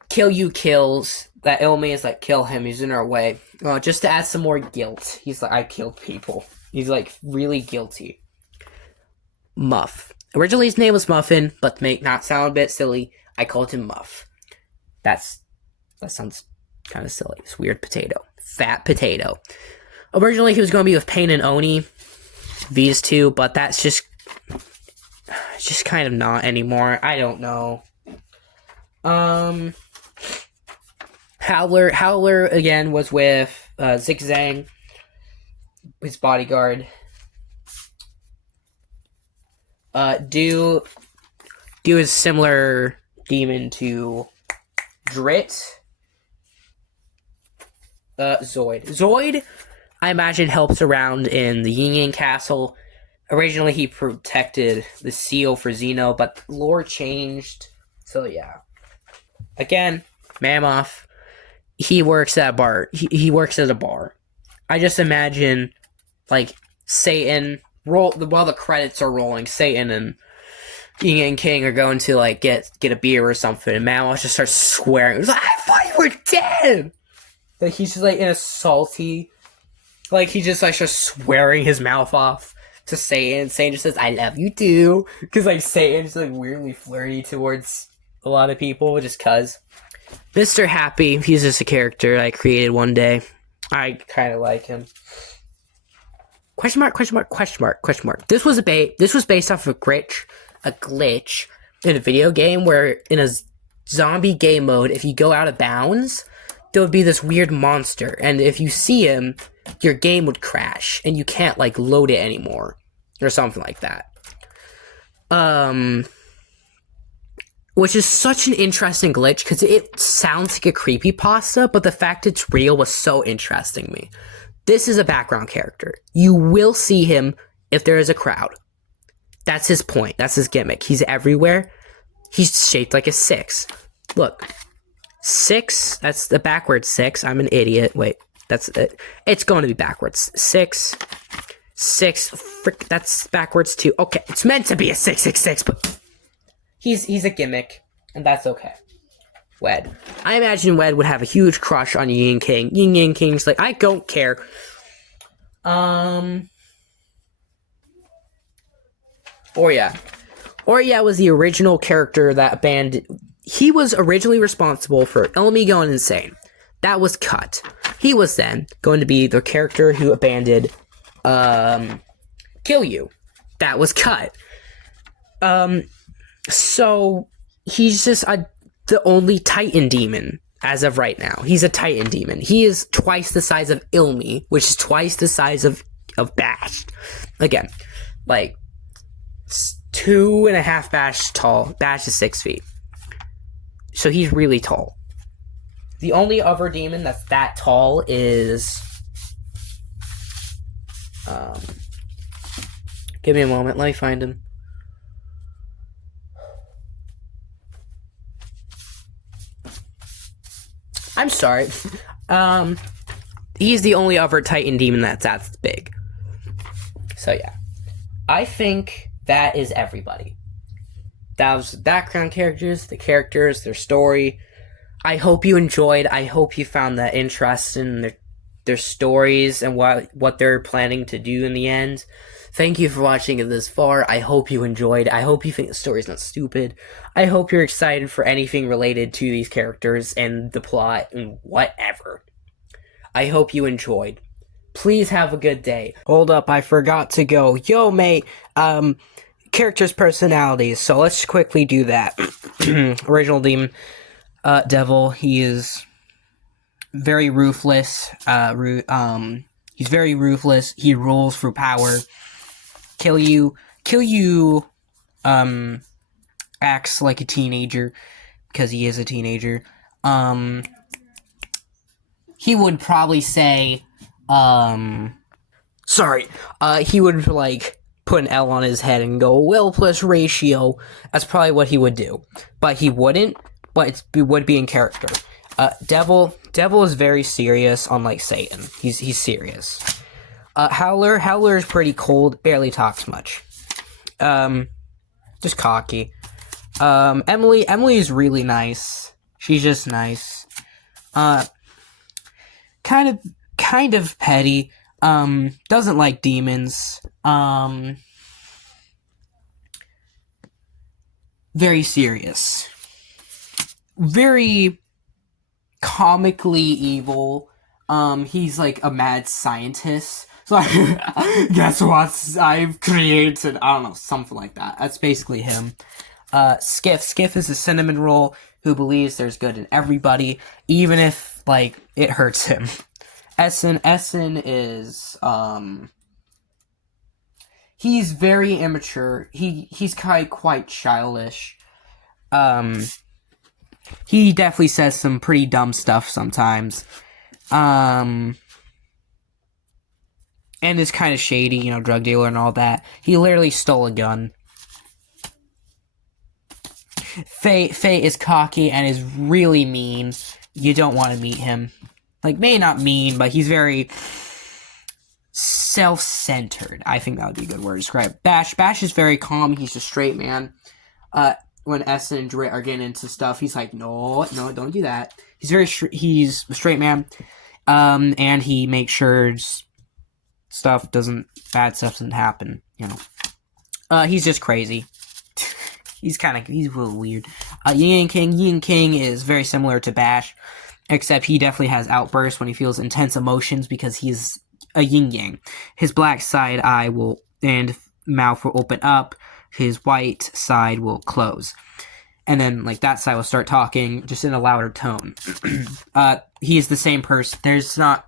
kills. That Ilmi is kill him. He's in our way. Just to add some more guilt. He's I killed people. He's really guilty. Muff. Originally his name was Muffin, but to make not sound a bit silly, I called him Muff. That sounds kind of silly. It's weird potato. Fat potato. Originally he was going to be with Pain and Oni. These two, but that's just kind of not anymore. I don't know. Howler again was with Zigzang, his bodyguard. Do is similar demon to Drit. Zoid, I imagine, helps around in the Yin Yang Castle. Originally, he protected the seal for Xeno, but lore changed. So yeah. Again, Mammoth. He works at a bar. He works at a bar. I just imagine, Satan while the credits are rolling, Satan and Yin and King are going to like get a beer or something, and Mamos just starts swearing. He's like, "I thought you were dead." Like he's just like in a salty, like he just like starts swearing his mouth off to Satan. Satan just says, "I love you too," because like Satan's like weirdly flirty towards a lot of people, just cause. Mr. Happy, he's just a character I created one day. I kind of like him. Question mark, question mark, question mark, question mark. This was based off of a glitch in a video game where in a zombie game mode, if you go out of bounds, there would be this weird monster, and if you see him, your game would crash, and you can't like load it anymore, or something like that. Which is such an interesting glitch because it sounds like a creepypasta, but the fact it's real was so interesting to me. This is a background character. You will see him if there is a crowd. That's his point. That's his gimmick. He's everywhere. He's shaped like a 6. Look. 6. That's the backwards 6. I'm an idiot. Wait. That's it. It's going to be backwards. 6. 6. Frick. That's backwards 2. Okay. It's meant to be a 666, but he's a gimmick, and that's okay. Wed. I imagine Wed would have a huge crush on Yin and King. Yin and King's like, I don't care. Orya. Orya was the original character that abandoned. He was originally responsible for Elmi going insane. That was cut. He was then going to be the character who abandoned Kill You. That was cut. So he's just the only Titan demon as of right now. He's a Titan demon. He is twice the size of Ilmi, which is twice the size of Bash. Again, like 2.5 Bash tall. Bash is 6 feet. So he's really tall. The only other demon that's that tall is give me a moment, let me find him. I'm sorry. He's the only other Titan demon that's that big. So yeah. I think that is everybody. That was background characters, the characters, their story. I hope you enjoyed. I hope you found that interest in their stories and what they're planning to do in the end. Thank you for watching it this far. I hope you enjoyed. I hope you think the story's not stupid. I hope you're excited for anything related to these characters and the plot and whatever. I hope you enjoyed. Please have a good day. Hold up, I forgot to go. Yo, mate, characters' personalities. So let's quickly do that. Original demon, devil. He is very ruthless. He's very ruthless. He rules through power. Kill You, acts like a teenager because he is a teenager. He would probably say, he would like put an L on his head and go will plus ratio. That's probably what he would do, but he wouldn't. But it would be in character. Devil is very serious, unlike Satan. He's serious. Howler is pretty cold, barely talks much. Just cocky. Emily is really nice. She's just nice. Kind of petty. Doesn't like demons. Very serious. Very comically evil. He's like a mad scientist. So guess what I've created? I don't know, something like that. That's basically him. Skiff is a cinnamon roll who believes there's good in everybody, even if like it hurts him. Essen is he's very immature. He's quite childish. He definitely says some pretty dumb stuff sometimes. And is kind of shady, drug dealer and all that. He literally stole a gun. Faye is cocky and is really mean. You don't want to meet him. Like, maybe not mean, but he's very self-centered. I think that would be a good word to describe Bash. Bash is very calm. He's a straight man. When Essen and Drit are getting into stuff, he's like, no, don't do that. He's he's a straight man, and he makes sure bad stuff doesn't happen. He's just crazy. he's a little weird. Yin King is very similar to Bash, except he definitely has outbursts when he feels intense emotions because he's a yin yang. His black side eye and mouth will open up. His white side will close. And then, that side will start talking just in a louder tone. He is the same person.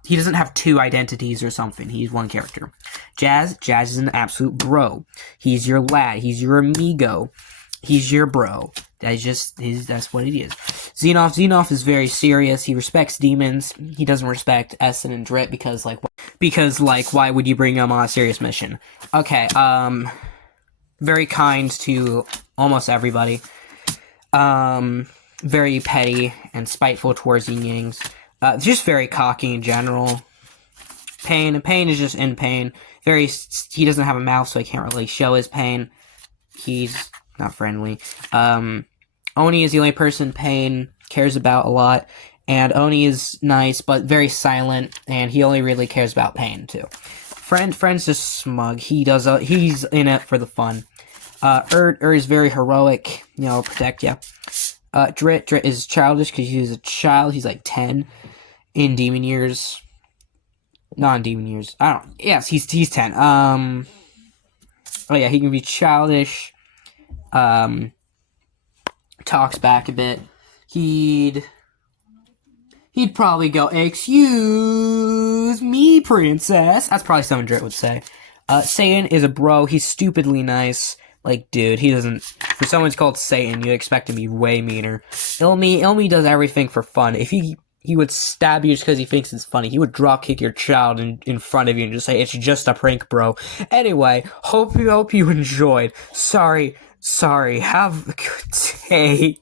He doesn't have two identities or something. He's one character. Jazz is an absolute bro. He's your lad. He's your amigo. He's your bro. That's what it is. Xenoff is very serious. He respects demons. He doesn't respect Essen and Drit because why would you bring him on a serious mission? Okay, very kind to almost everybody. Very petty and spiteful towards yin yangs. Just very cocky in general. Pain is just in pain. He doesn't have a mouth, so he can't really show his pain. He's not friendly. Oni is the only person Pain cares about a lot, and Oni is nice, but very silent, and he only really cares about Pain, too. Friend's just smug. He's in it for the fun. Is very heroic, protect ya. Drit is childish because he's a child. He's like 10 in demon years. Not in demon years. Yes, he's 10. He can be childish. Talks back a bit. He'd probably go, "Excuse me, princess." That's probably something Drit would say. Satan is a bro. He's stupidly nice. Dude, he doesn't... For someone who's called Satan, you'd expect him to be way meaner. Ilmi does everything for fun. If he would stab you just because he thinks it's funny, he would drop kick your child in front of you and just say, "It's just a prank, bro." Anyway, hope you enjoyed. Sorry. Have a good day.